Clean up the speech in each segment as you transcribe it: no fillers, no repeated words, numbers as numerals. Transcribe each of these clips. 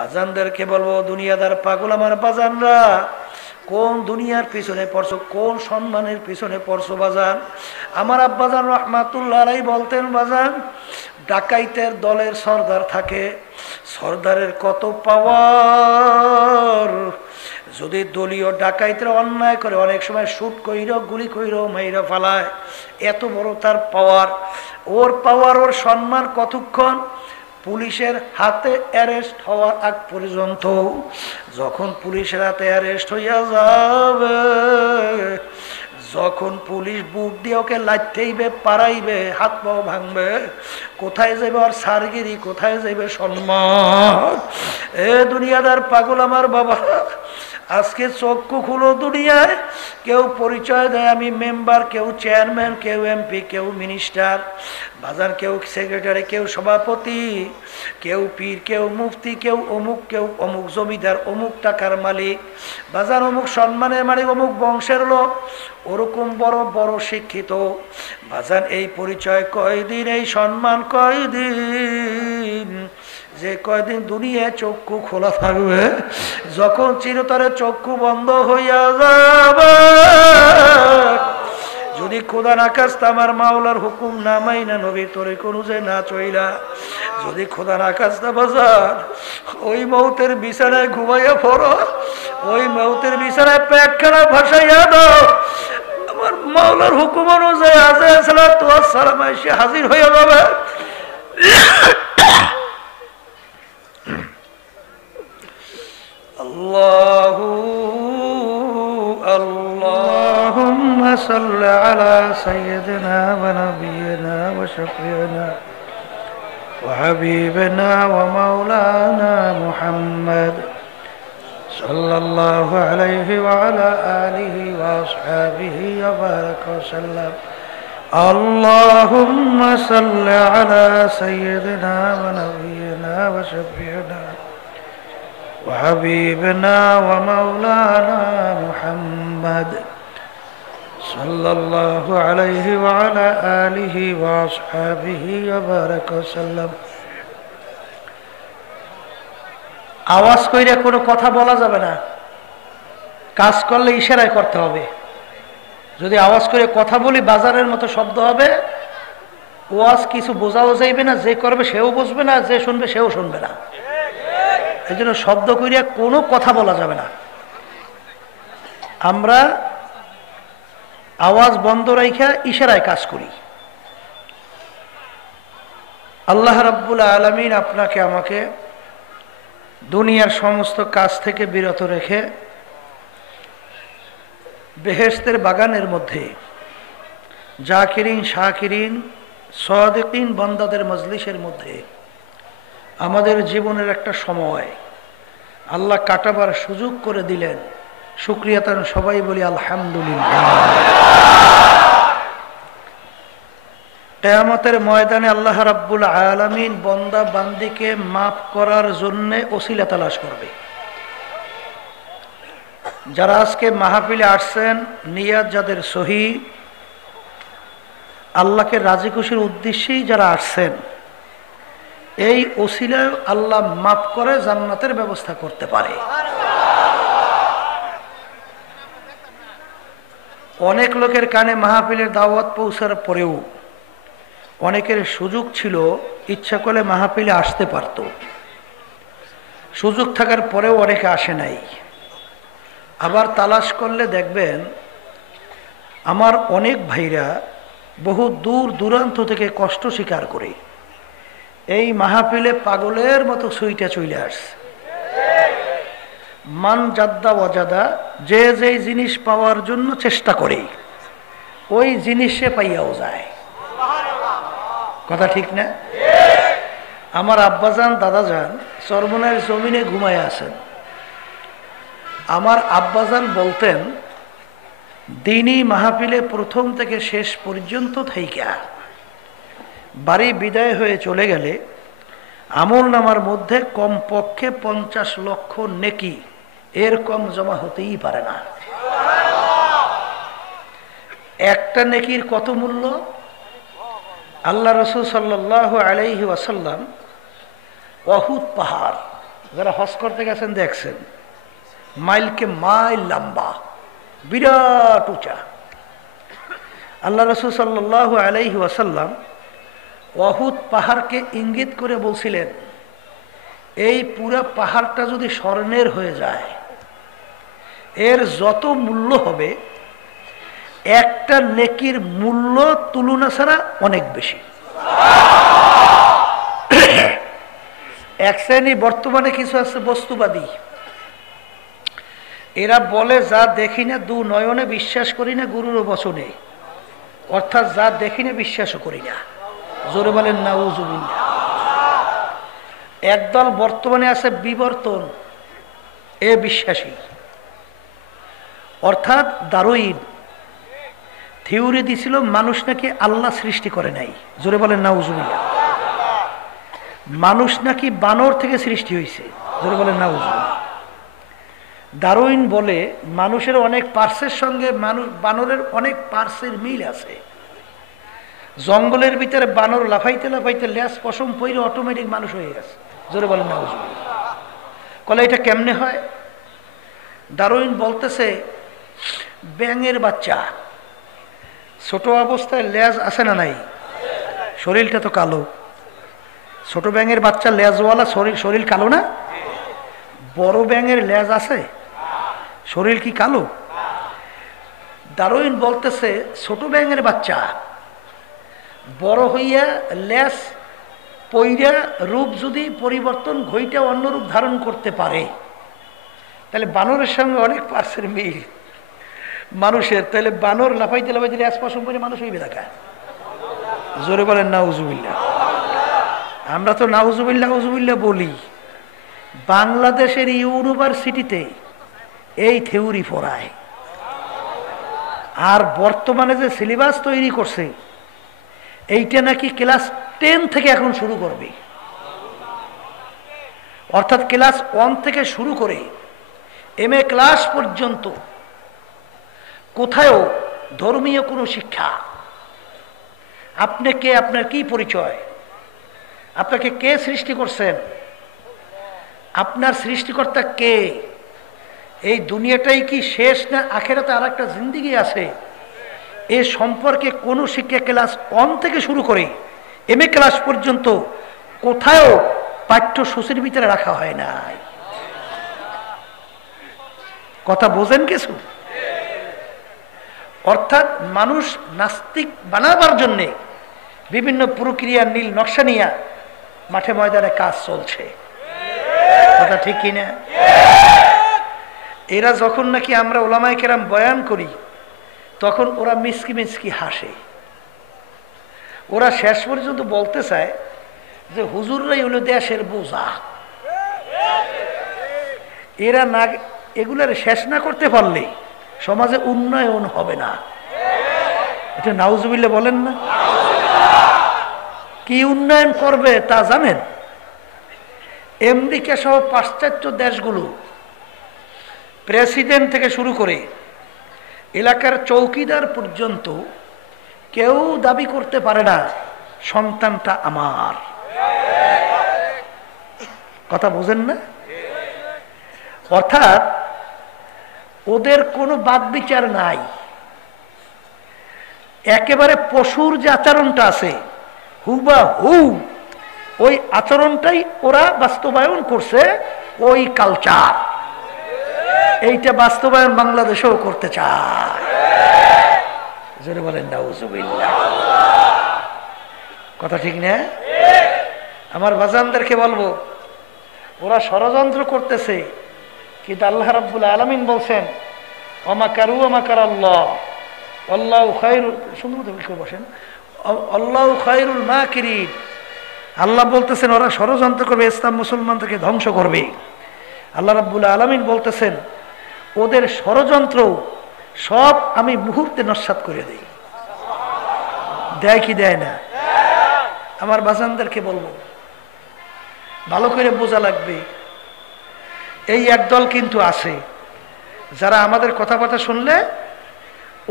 বাজানদেরকে বলবো, দুনিয়াদার পাগল আমার বাজানরা, কোন দুনিয়ার পিছনে পড়ছো, কোন সম্মানের পিছনে পড়ছো বাজান? আমার আব্বাজান রহমাতুল্লাহ আলাইহি বলতেন, বাজান ডাকাইতের দলের সর্দার থাকে, সর্দারের কত পাওয়ার, যদি দলীয় ডাকাইতরা অন্যায় করে অনেক সময় শুট কইর গুলি কইর মাইরা ফালায়, এত বড় তার পাওয়ার। ওর পাওয়ার, ওর সম্মান কতক্ষণ? পুলিশের হাতে অ্যারেস্ট হওয়ার আগ পর্যন্ত। যখন পুলিশের হাতে অ্যারেস্ট হইয়া যাবে, যখন পুলিশ বুট দিয়ে ওকে লাইতেইবে, পারাইবে, হাত পাও ভাঙবে, কোথায় যাবে আর সারগিরি, কোথায় যাবে সম্মান? এ দুনিয়াদার পাগল আমার বাবা, আজকে চক্ষু খুলো দুনিয়ায়। কেউ পরিচয় দেয় আমি মেম্বার, কেউ চেয়ারম্যান, কেউ এমপি, কেউ মিনিস্টার, বাজার কেউ সেক্রেটারি, কেউ সভাপতি, কেউ পীর, কেউ মুফতি, কেউ অমুক, কেউ অমুক জমিদার, অমুক টাকার মালিক, বাজার অমুক সম্মানের মালিক, অমুক বংশের লোক, ওরকম বড় বড় শিক্ষিত। বাজান এই পরিচয় কয়দিন, এই সম্মান কয়দিন? যে কয়দিন দুনিয়ায় চক্ষু খোলা থাকবে, যখন চিরতরে চক্ষু বন্ধ হইয়া যাবে, যদি খোদা না কাস্তা আমার মাওলার হুকুম না মাইনা নবীর তরিক অনুযায়ী না চইলা, যদি খোদা না কাস্তা বাজার ওই মৌতের বিছানায় ঘুমাইয়া পড়ো, ওই মৌতের বিছানায় পেটখানা ভাসাইয়া দাও, আমার মাওলার হুকুম অনুযায়ী আযাইয়া সালাতু ওয়াস সালাম এসে হাজির হইয়া যাবে। আল্লাহু আল্লাহুম্মা সাল্লি আলা সাইয়্যিদিনা ওয়া নাবিয়িনা ওয়া শাফিঈনা ওয়া হাবিবিনা ওয়া মাওলানা মুহাম্মদ সাল্লাল্লাহু আলাইহি ওয়া আলা আলিহি ওয়া আসহাবিহি ওয়া বারাকা ওয়া সাল্লাম। আল্লাহুম্মা সাল্লি আলা সাইয়্যিদিনা ওয়া নাবিয়িনা ওয়া শাফিঈনা وحبيبنا ومولانا محمد صلى الله عليه وعلى آله وأصحابه وبارك وسلم। আওয়াজ কইরা কোনো কথা বলা যাবে না, কাজ করলে ইশারায় করতে হবে। যদি আওয়াজ করে কথা বলি বাজারের মতো শব্দ হবে, ওয়াজ কিছু বোঝাও যাইবে না, যে করবে সেও বুঝবে না, যে শুনবে সেও শুনবে না। এই জন্য শব্দ করিয়া কোনো কথা বলা যাবে না। আমরা আওয়াজ বন্ধ রাইখা ইশারায় কাজ করি। আল্লাহ রাব্বুল আলামিন আপনাকে আমাকে দুনিয়ার সমস্ত কাজ থেকে বিরত রেখে বেহেশতের বাগানের মধ্যে জাকিরিন, শাকিরিন, সাদিকিন বান্দাদের মজলিসের মধ্যে আমাদের জীবনের একটা সময় আল্লাহ কাটাবার সুযোগ করে দিলেন। শুকরিয়া তার সবাই বলি আলহামদুলিল্লাহ। কিয়ামতের ময়দানে আল্লাহ রাব্বুল আলামিন বান্দা বান্দিকে মাফ করার জন্য ওসিলা তালাশ করবে। যারা আজকে মাহফিলে আসছেন, নিয়াত যাদের সহি, আল্লাহকে রাজি খুশির উদ্দেশ্যেই যারা আসছেন, এই ওসিলায় আল্লাহ মাফ করে জান্নাতের ব্যবস্থা করতে পারে। অনেক লোকের কানে মাহফিলের দাওয়াত পৌঁছার পরেও অনেকের সুযোগ ছিল, ইচ্ছা করলে মাহফিলে আসতে পারত, সুযোগ থাকার পরেও অনেকে আসে নাই। আবার তালাশ করলে দেখবেন আমার অনেক ভাইরা বহু দূর দূরান্ত থেকে কষ্ট স্বীকার করে এই মাহফিলে পাগলের মতো সুইটা চলে আসছে। মান জাদ্দা ওয়াজাদা, যে যেই জিনিস পাওয়ার জন্য চেষ্টা করে ওই জিনিস সে পাইয়াও যায়। কথা ঠিক না? আমার আব্বাজান দাদাজান চরমনের জমিনে ঘুমায় আছেন। আমার আব্বাজান বলতেন, দিনই মাহফিলে প্রথম থেকে শেষ পর্যন্ত থাইকা বাড়ি বিদায় হয়ে চলে গেলে আমল নামার মধ্যে কমপক্ষে 50 লক্ষ নেকি, এর কম জমা হতেই পারে না। একটা নেকির কত মূল্য? আল্লাহ রাসূল সাল্লাল্লাহু আলাইহি ওয়াসাল্লাম উহুদ পাহাড় যারা হজ করতে গেছেন দেখছেন, মাইলকে মাইল লম্বা, বিরাট উঁচা। আল্লাহ রাসূল সাল্লাল্লাহু আলাইহি ওয়াসাল্লাম উহুদ পাহাড়কে ইঙ্গিত করে বলছিলেন, এই পুরা পাহাড়টা যদি স্বর্ণের হয়ে যায়, এর যত মূল্য হবে একটা নেকির মূল্য তুলনা ছাড়া অনেক বেশি। এক শ্রেণী বর্তমানে কিছু আছে বস্তুবাদী, এরা বলে যা দেখি না দু নয়নে বিশ্বাস করি না গুরুর বচনে, অর্থাৎ যা দেখি না বিশ্বাসও করি না। জোরে বলেন নাউজুবিল্লাহ। একদল বর্তমানে আছে বিবর্তন এ বিশ্বাসী, অর্থাৎ দারুইন থিওরি দিছিল মানুষ নাকি আল্লাহ সৃষ্টি করে নাই। জোরে বলেন নাউজুবিল্লাহ। মানুষ নাকি বানর থেকে সৃষ্টি হয়েছে। জোরে বলেন নাউজুবিল্লাহ। দারুইন বলে মানুষের অনেক পার্সের সঙ্গে বানরের অনেক পার্সের মিল আছে। জঙ্গলের ভিতরে বানর লাফাইতে লাফাইতে ল্যাস পশম পইরে অটোমেটিক মানুষ হয়ে গেছে। জোরে বলেন নাউজুবিল্লাহ। কলে এটা কেমনে হয়? দারুইন বলতেছে ব্যাঙের বাচ্চা ছোট অবস্থায় লেজ আছে না নাই? শরীরটা তো কালো। ছোট ব্যাঙের বাচ্চা লেজওয়ালা শরীর কালো না? বড় ব্যাঙের লেজ আছে, শরীর কি কালো? দারুইন বলতেছে ছোট ব্যাঙের বাচ্চা বড় হইয়া লেজ পইরা রূপ যদি পরিবর্তন ঘইটা অন্য রূপ ধারণ করতে পারে, তাহলে বানরের সঙ্গে অনেক পার্সের মিল মানুষের। তাহলে বানর লাফাইতে লাফাইতে লেজ পশম করে মানুষ হইবে দেখা। জোরে বলেন নাউজুবিল্লাহ। আমরা তো নাউজুবিল্লাহ নাউজুবিল্লাহ বলি। বাংলাদেশের ইউনিভার্সিটিতে এই থিওরি পড়ায়, আর বর্তমানে যে সিলেবাস তৈরি করছে এইটা নাকি ক্লাস 10 থেকে এখন শুরু করবে। অর্থাৎ ক্লাস 1 থেকে শুরু করে MA ক্লাস পর্যন্ত কোথাও ধর্মীয় কোনো শিক্ষা, আপনি কে, আপনার কি পরিচয়, আপনাকে কে সৃষ্টি করছেন, আপনার সৃষ্টিকর্তা কে, এই দুনিয়াটাই কি শেষ না আখেরাতে আর একটা জিন্দেগি আছে, এ সম্পর্কে কোনো শিক্ষা ক্লাস 1 থেকে শুরু করে MA ক্লাস পর্যন্ত কোথাও পাঠ্যসূচির ভিতরে রাখা হয় নাই। কথা বোঝেন কিছু? অর্থাৎ মানুষ নাস্তিক বানাবার জন্যে বিভিন্ন প্রক্রিয়া নীল নকশা নিয়ে মাঠে ময়দানে কাজ চলছে। কথা ঠিক কিনা? এরা যখন নাকি আমরা ওলামায়ে কেরাম বয়ান করি তখন ওরা মিসকি মিসকি হাসে। ওরা শেষ পর্যন্ত বলতে চায় যে হুজুররাই হলো দেশের বোঝা। এরা না এগুলার শেষ না করতে পারলে সমাজে উন্নয়ন হবে না। এটা নাউজুবিল্লাহ বলেন না? কি উন্নয়ন করবে তা জানেন? আমেরিকা সহ পাশ্চাত্য দেশগুলো প্রেসিডেন্ট থেকে শুরু করে এলাকার চৌকিদার পর্যন্ত কেউ দাবি করতে পারে না সন্তানটা আমার। কথা বোঝেন না? অর্থাৎ ওদের কোনো বাদ বিচার নাই। একেবারে পশুর যে আচরণটা আছে হুবাহু ওই আচরণটাই ওরা বাস্তবায়ন করছে। ওই কালচার এইটা বাস্তবায়ন বাংলাদেশেও করতে চায়। জোরে বলেন নাউজুবিল্লাহ। কথা ঠিক না? আমার বাজানদেরকে বলবো ওরা ষড়যন্ত্র করতেছে, কিন্তু আল্লাহ রাব্বুল আলামিন বলছেন ওমাকারু ওমাকারাল্লাহ আল্লাহু খায়রুল, সুন্দর মতো বসেন, আল্লাহু খায়রুল মাকিরিন। আল্লাহ বলতেছেন ওরা ষড়যন্ত্র করবে, ইসলাম মুসলমানদেরকে ধ্বংস করবে। আল্লাহ রাব্বুল আলামিন বলতেছেন ওদের ষড়যন্ত্র সব আমি মুহূর্তে নস্যাৎ করে দেই। দেয় কি দেয় না? আমার বাজানদেরকে বলবো ভালো করে বোঝা লাগবে। এই একদল কিন্তু আছে যারা আমাদের কথাবার্তা শুনলে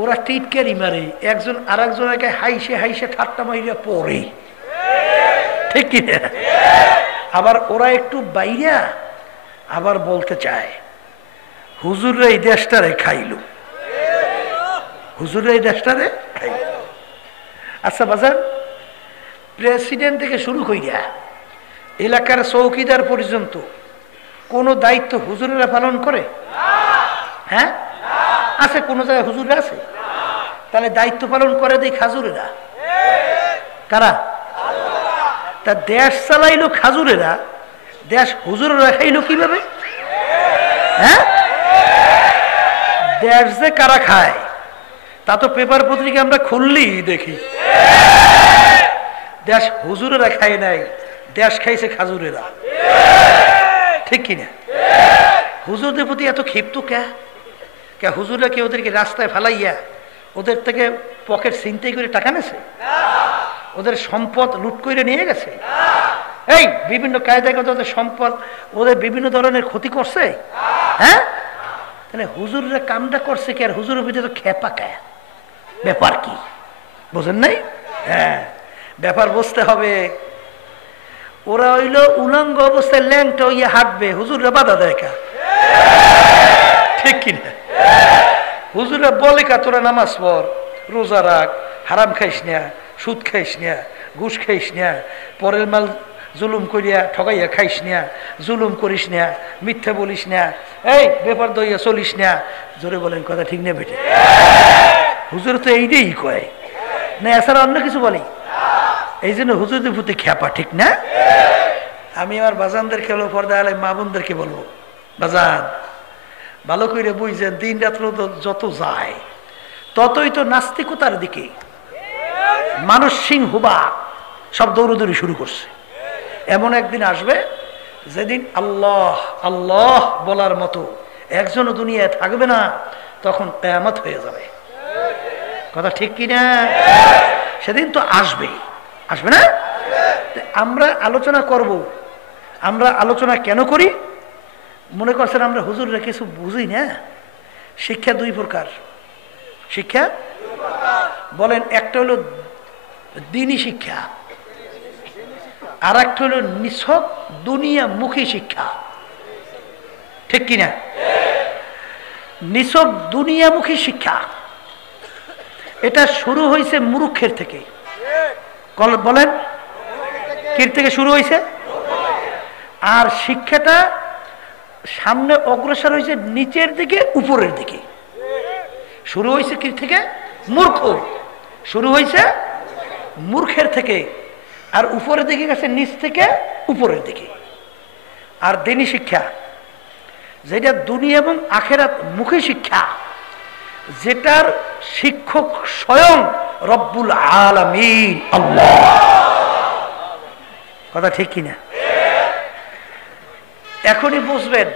ওরা টিটকারি মারে, একজন আর একজনকে হাইসে হাইসে ঠাট্টা মাইরা পড়ে, ঠিক কিনা? আবার ওরা একটু বাইরা আবার বলতে চায় হুজুররা এই দেশটারে খাইল, হুজুররা এই দেশটারে খাইল। আচ্ছা বাজার, প্রেসিডেন্ট থেকে শুরু কইরা এলাকার চৌকিদার পর্যন্ত কোন দায়িত্ব হুজুরেরা পালন করে? হ্যাঁ আছে, কোন জায়গায় হুজুররা আছে? তাহলে দায়িত্ব পালন করে দেই খাজুরেরা। কারা? তা দেশ চালাইলো খাজুরেরা, দেশ হুজুরেরা খাইলো কিভাবে? হ্যাঁ, দেশ যে কারা খায় তা তো পেপার পত্রিকা আমরা খুললি দেখি। দেশ হুজুরেরা খায় নাই, দেশ খাইছে খাজুরেরা। ঠিক কিনা? হুজুরদের প্রতি এত ক্ষিপ্ত কে? হুজুররা কি ওদেরকে রাস্তায় ফেলাইয়া ওদের থেকে পকেট ছিনতাই করে টাকা নেছে? ওদের সম্পদ লুট করে নিয়ে গেছে? এই বিভিন্ন কায়দায় ওদের সম্পদ, ওদের বিভিন্ন ধরনের ক্ষতি করছে? হ্যাঁ, তাহলে হুজুররা কামটা করছে কি? আর হুজুরের ভিতরে তো খেপা কে? ব্যাপার কি বোঝেন নাই? হ্যাঁ, ব্যাপার বুঝতে হবে। ওরা হইল উলঙ্গ অবস্থায় ল্যাংটা হইয়া হাঁটবে, হুজুররা বাধা দেয় কা? ঠিক কিনা? হুজুররা বলে কা তোরা নামাজ পড়, রোজা রাখ, হারাম খাইস না, সুদ খাইস না, ঘুষ খাইস না, পরের মাল জুলুম করিয়া ঠগাইয়া খাইস না, জুলুম করিস না, মিথ্যা বলিস না, এই ব্যাপার দইয়া চলিস না। জোরে বলেন কথা ঠিক না বেটে? হুজুর তো এইটাই কয় না, এছাড়া অন্য কিছু বলি? এই জন্য হুজুরদের প্রতি খ্যাপা, ঠিক না? আমি আমার বাজানদের খেলো পর্দা আলাই মা বোনদেরকে বলবো, বাজান ভালো করে বুঝছেন, দিন রাত্র যত যায় ততই তো নাস্তিকতার দিকে মানুষ সিংহুবা সব দৌড়দৌড়ি শুরু করছে। এমন একদিন আসবে যেদিন আল্লাহ আল্লাহ বলার মতো একজনও দুনিয়ায় থাকবে না, তখন কিয়ামত হয়ে যাবে। কথা ঠিক কিনা? সেদিন তো আসবে, আসবে না? আমরা আলোচনা করব। আমরা আলোচনা কেন করি? মনে করছেন আমরা হুজুররা কিছু বুঝি না? শিক্ষা দুই প্রকার। শিক্ষা বলেন, একটা হলো দ্বীনি শিক্ষা, আর একটা হলো নিছক দুনিয়ামুখী শিক্ষা। ঠিক কিনা? নিছক দুনিয়ামুখী শিক্ষা এটা শুরু হয়েছে মূর্খের থেকে। বলেন কি থেকে শুরু হয়েছে? আর শিক্ষাটা সামনে অগ্রসর হয়েছে নিচের দিকে উপরের দিকে। শুরু হয়েছে কি থেকে? মূর্খ। শুরু হয়েছে মূর্খের থেকে, আর উপরের দিকে গেছে নিচ থেকে উপরের দিকে। আর দ্বীনি শিক্ষা যেটা দুনিয়া এবং আখিরাত মুখী শিক্ষা, যেটার শিক্ষক স্বয়ং রব্বুল আলামিন আল্লাহ। কথা ঠিক কিনা? এখনই বুঝবেন,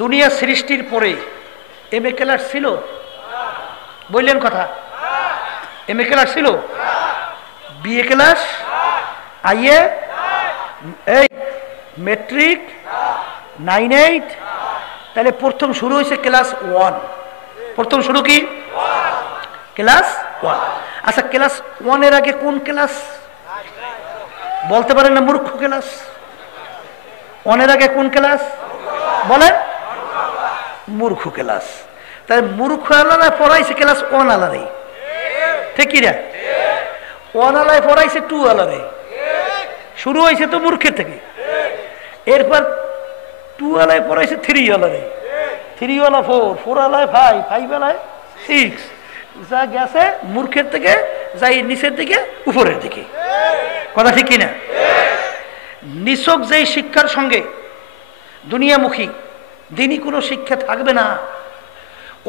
দুনিয়া সৃষ্টির পরে এম এ ক্লাস ছিল? বললেন কথা? এম এ ক্লাস ছিল? বিএ ক্লাস, আইএ, এই মেট্রিক, 9-8? তাহলে প্রথম শুরু হয়েছে ক্লাস 1। প্রথম শুরু কি? ক্লাস 1। আচ্ছা, ক্লাস 1-এর আগে কোন ক্লাস বলতে পারেন না? মূর্খ ক্লাস। 1-এর আগে কোন ক্লাস বলেন? মূর্খ ক্লাস। তাই মূর্খ আলাদা পড়াইছে ক্লাস 1 আলাদাই। ঠিক কিনা? 1 আলায় পড়াইছে 2 আলাদাই। শুরু হয়েছে তো মূর্খের থেকে। এরপর 2 আলায় পড়াইছে 3 আলাদাই, 3 আলা 4, 4 আলায় 5, 5 আলায় 6। যা গেছে মূর্খের থেকে যাই নিচের দিকে উপরের দিকে। কথা ঠিক কিনা? নিছক যেই শিক্ষার সঙ্গে দুনিয়ামুখী দিনই কোনো শিক্ষা থাকবে না,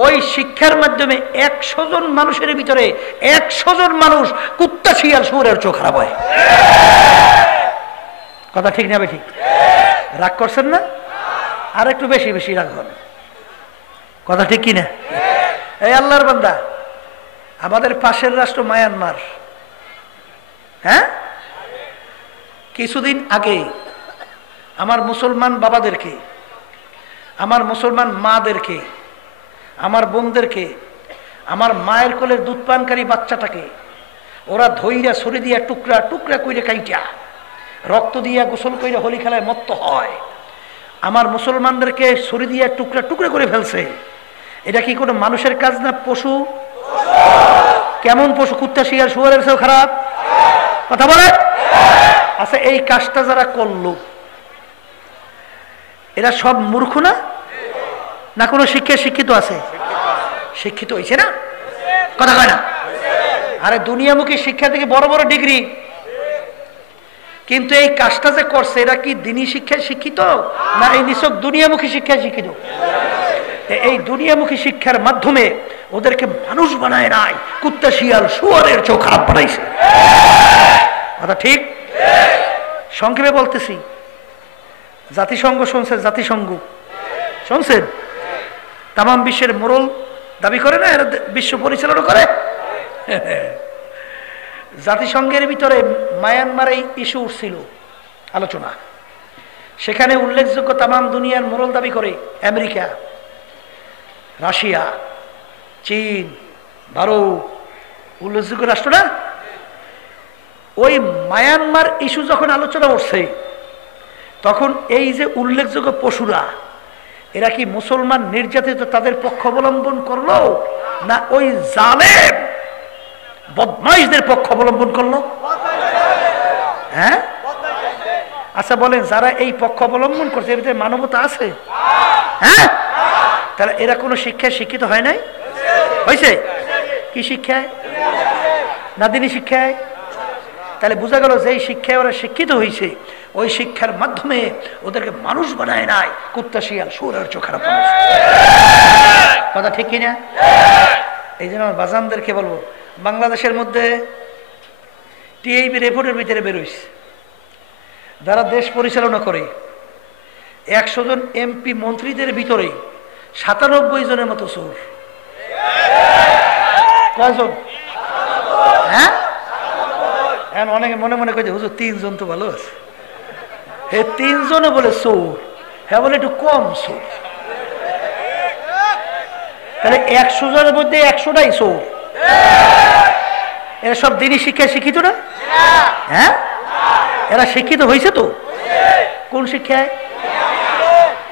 ওই শিক্ষার মাধ্যমে 100 জন মানুষের ভিতরে 100 জন মানুষ কুত্তা শিয়াল শুয়োরের চোখ খারাপ হয়। কথা ঠিক না? ঠিক। রাগ করছেন না? আর একটু বেশি বেশি রাগ হন। কথা ঠিক কিনা? এই আল্লাহর বান্দা, আমাদের পাশের রাষ্ট্র মায়ানমার, হ্যাঁ, কিছুদিন আগে আমার মুসলমান বাবাদেরকে, আমার মুসলমান মাদেরকে, আমার বোনদেরকে, আমার মায়ের কোলের দুধ পানকারী বাচ্চাটাকে ওরা ধইরা ছুরি দিয়া টুকরা টুকরা কইরে কাইটা রক্ত দিয়া গোসল কইরা হোলি খেলায় মত্ত হয়। আমার মুসলমানদেরকে ছুরি দিয়ে টুকরা টুকরা করে ফেলছে। এটা কি কোনো মানুষের কাজ না পশু? কেমন পশু? কুত্তা শিয়াল শুয়োরের চেয়েও খারাপ? কথা বলে। আচ্ছা, এই কাজটা যারা করলো এরা সব মূর্খ না? না কোনো শিক্ষিত আছে? শিক্ষিত হয়েছে না? কথা কয় না? আরে দুনিয়ামুখী শিক্ষা থেকে বড় বড় ডিগ্রি, কিন্তু এই কাজটা যে করছে এরা কি দ্বীনি শিক্ষায় শিক্ষিত না এই নিছক দুনিয়ামুখী শিক্ষায় শিক্ষিত? এই দুনিয়ামুখী শিক্ষার মাধ্যমে ওদেরকে মানুষ বানায় নাই, কুত্তা শিয়াল শুয়োরের চেয়েও খারাপ বানাইছে। কথা ঠিক? সংক্ষেপে বলতেছি, জাতিসংঘ শুনছেন? জাতিসংঘ শুনছেন? তামাম বিশ্বের মোড়ল দাবি করে না, এরা বিশ্ব পরিচালনা করে। জাতিসংঘের ভিতরে মায়ানমার এই ইস্যু উঠছিল আলোচনা, সেখানে উল্লেখযোগ্য তামাম দুনিয়ার মোড়ল দাবি করে আমেরিকা, রাশিয়া, চীন, ভারত, উল্লেখযোগ্য রাষ্ট্র না? ওই মায়ানমার ইস্যু যখন আলোচনা উঠছে তখন এই যে উল্লেখযোগ্য পশুরা এরা কি মুসলমান নির্যাতিত তাদের পক্ষ অবলম্বন করলো না ওই জালেম বদমাইশদের পক্ষ অবলম্বন করলো? হ্যাঁ, আচ্ছা বলেন, যারা এই পক্ষ অবলম্বন করছে এর ভিতরে মানবতা আছে? হ্যাঁ, তাহলে এরা কোনো শিক্ষায় শিক্ষিত হয় নাই? হয়েছে? কি শিক্ষায়? না দ্বীনি শিক্ষায়? তাহলে বোঝা গেল যে শিক্ষায় ওরা শিক্ষিত হয়েছে ওই শিক্ষার মাধ্যমে ওদেরকে মানুষ বানায় নাই, কুত্তা শিয়াল শুয়োরের চেয়েও খারাপ মানুষ। কথা ঠিক কিনা? এই জন্য আমার বাজানদেরকে বলবো, বাংলাদেশের মধ্যে টিআইবি রিপোর্টের ভিতরে বেরোইছে যারা দেশ পরিচালনা করে 100 জন এমপি মন্ত্রীদের ভিতরে 97 জনের মতো চোর। কয়জন? হ্যাঁ, এখন অনেকে মনে মনে কয়ে হুজুর 3 জন তো ভালো আছে, হে 3 জনে বলে চোর, হ্যাঁ বলে একটু কম চোর। তাহলে 100 জনের মধ্যে 100টাই চোর। এরা সব দ্বীনি শিক্ষায় শিক্ষিত না? হ্যাঁ, এরা শিক্ষিত হয়েছে তো? কোন শিক্ষায়?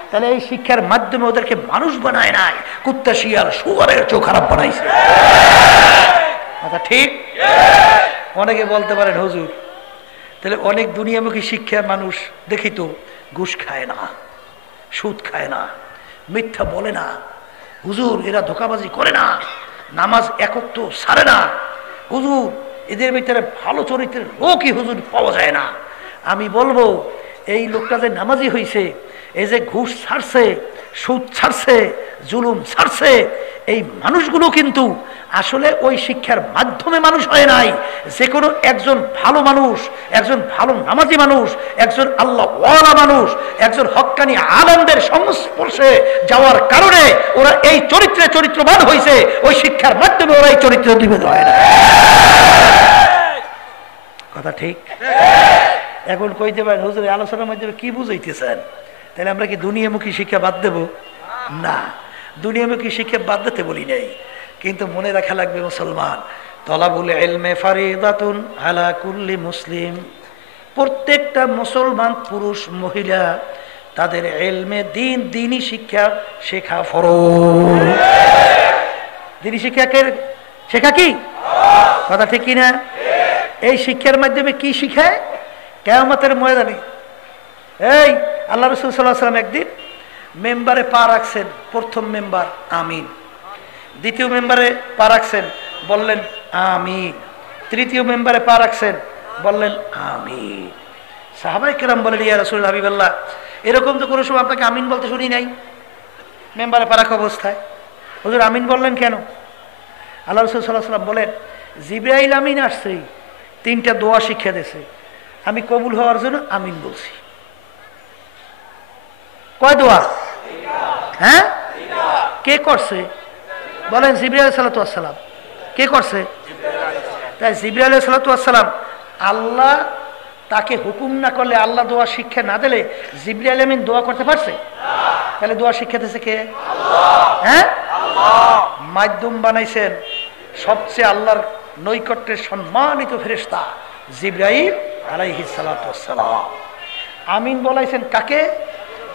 তাহলে এই শিক্ষার মাধ্যমে ওদেরকে মানুষ বানায় নাই, কুত্তা শিয়াল শুয়োরের চেয়েও খারাপ বানাইছে। কথা ঠিক? অনেকে বলতে পারেন হুজুর তাহলে অনেক দুনিয়ামুখী শিক্ষা মানুষ দেখি তো ঘুষ খায় না, সুদ খায় না, মিথ্যা বলে না, হুজুর এরা ধোঁকাবাজি করে না, নামাজ একত্র ছাড়ে না, হুজুর এদের ভিতরে ভালো চরিত্রের লোকই হুজুর পাওয়া যায় না। আমি বলবো এই লোকটা যে নামাজি হয়েছে, এই যে ঘুষ ছাড়ছে, সুদ ছাড়ছে, জুলুম ছাড়ছে, এই মানুষগুলো কিন্তু আসলে ওই শিক্ষার মাধ্যমে মানুষ হয় নাই। যে কোনো একজন ভালো মানুষ, একজন ভালো নামাজি মানুষ, একজন আল্লাহওয়ালা মানুষ, একজন হক্কানি আলেমদের সংস্পর্শে যাওয়ার কারণে ওরা এই চরিত্রে চরিত্রবান হয়েছে। ওই শিক্ষার মাধ্যমে ওরা এই চরিত্র নিবেদন হয় না। কথা ঠিক? এখন কইতে পারেন হুজুর আলোচনার মাধ্যমে কি বুঝাইতেছেন? তাহলে আমরা কি দুনিয়ামুখী শিক্ষা বাদ দেব? না, দুনিয়ামুখী শিক্ষা বাদ দিতে বলি নাই, কিন্তু মনে রাখা লাগবে মুসলমান, তলাবুল ইলমে ফারিদাতুন আলা কুল্লি মুসলিম, প্রত্যেকটা মুসলমান পুরুষ মহিলা তাদের ইলমে দিন, দ্বীনি শিক্ষা শেখা ফরজ। দ্বীনি শিক্ষাকে শেখা কি? কথা ঠিক কিনা? এই শিক্ষার মাধ্যমে কি শিখায়? কিয়ামতের ময়দানে এই আল্লাহ রাসূল সাল্লাল্লাহু আলাইহি ওয়াসাল্লাম একদিন মেম্বারে পা রাখছেন, প্রথম মেম্বার আমিন, দ্বিতীয় মেম্বারে পা রাখছেন, বললেন আমিন, তৃতীয় মেম্বারে পা রাখছেন, বললেন আমিন। সাহাবায়ে কেরাম বলেন ইয়া রাসূলুল্লাহ হাবিবাল্লাহ, এরকম তো কোনো সময় আপনাকে আমিন বলতে শুনি নাই মেম্বারে পা রাখা অবস্থায়, হুজুর আমিন বললেন কেন? আল্লাহ রাসূল সাল্লাল্লাহু আলাইহি ওয়াসাল্লাম বলেন জিবরাইল আমিন আসছে, 3টা দোয়া শিক্ষা দিয়েছে, আমি কবুল হওয়ার জন্য আমিন বলছি। কয় দোয়া? হ্যাঁ, কে করছে বলেন? জিবরাইল আলাইহিস সালাতু ওয়াস সালাম। কে করছে? তাই জিবরাইল আলাইহিস সালাতু ওয়াস সালাম, আল্লাহ তাকে হুকুম না করলে, আল্লাহ দোয়া শিক্ষা না দিলে জিবরাইল আমিন দোয়া করতে পারছে? তাহলে দোয়া শিক্ষা দিয়েছে কে? হ্যাঁ, মাধ্যম বানাইছেন সবচেয়ে আল্লাহর নৈকট্যের সম্মানিত ফেরেশতা জিবরাইল আলাইহিস সালাতু ওয়াস সালাম। আমিন বলাইছেন কাকে?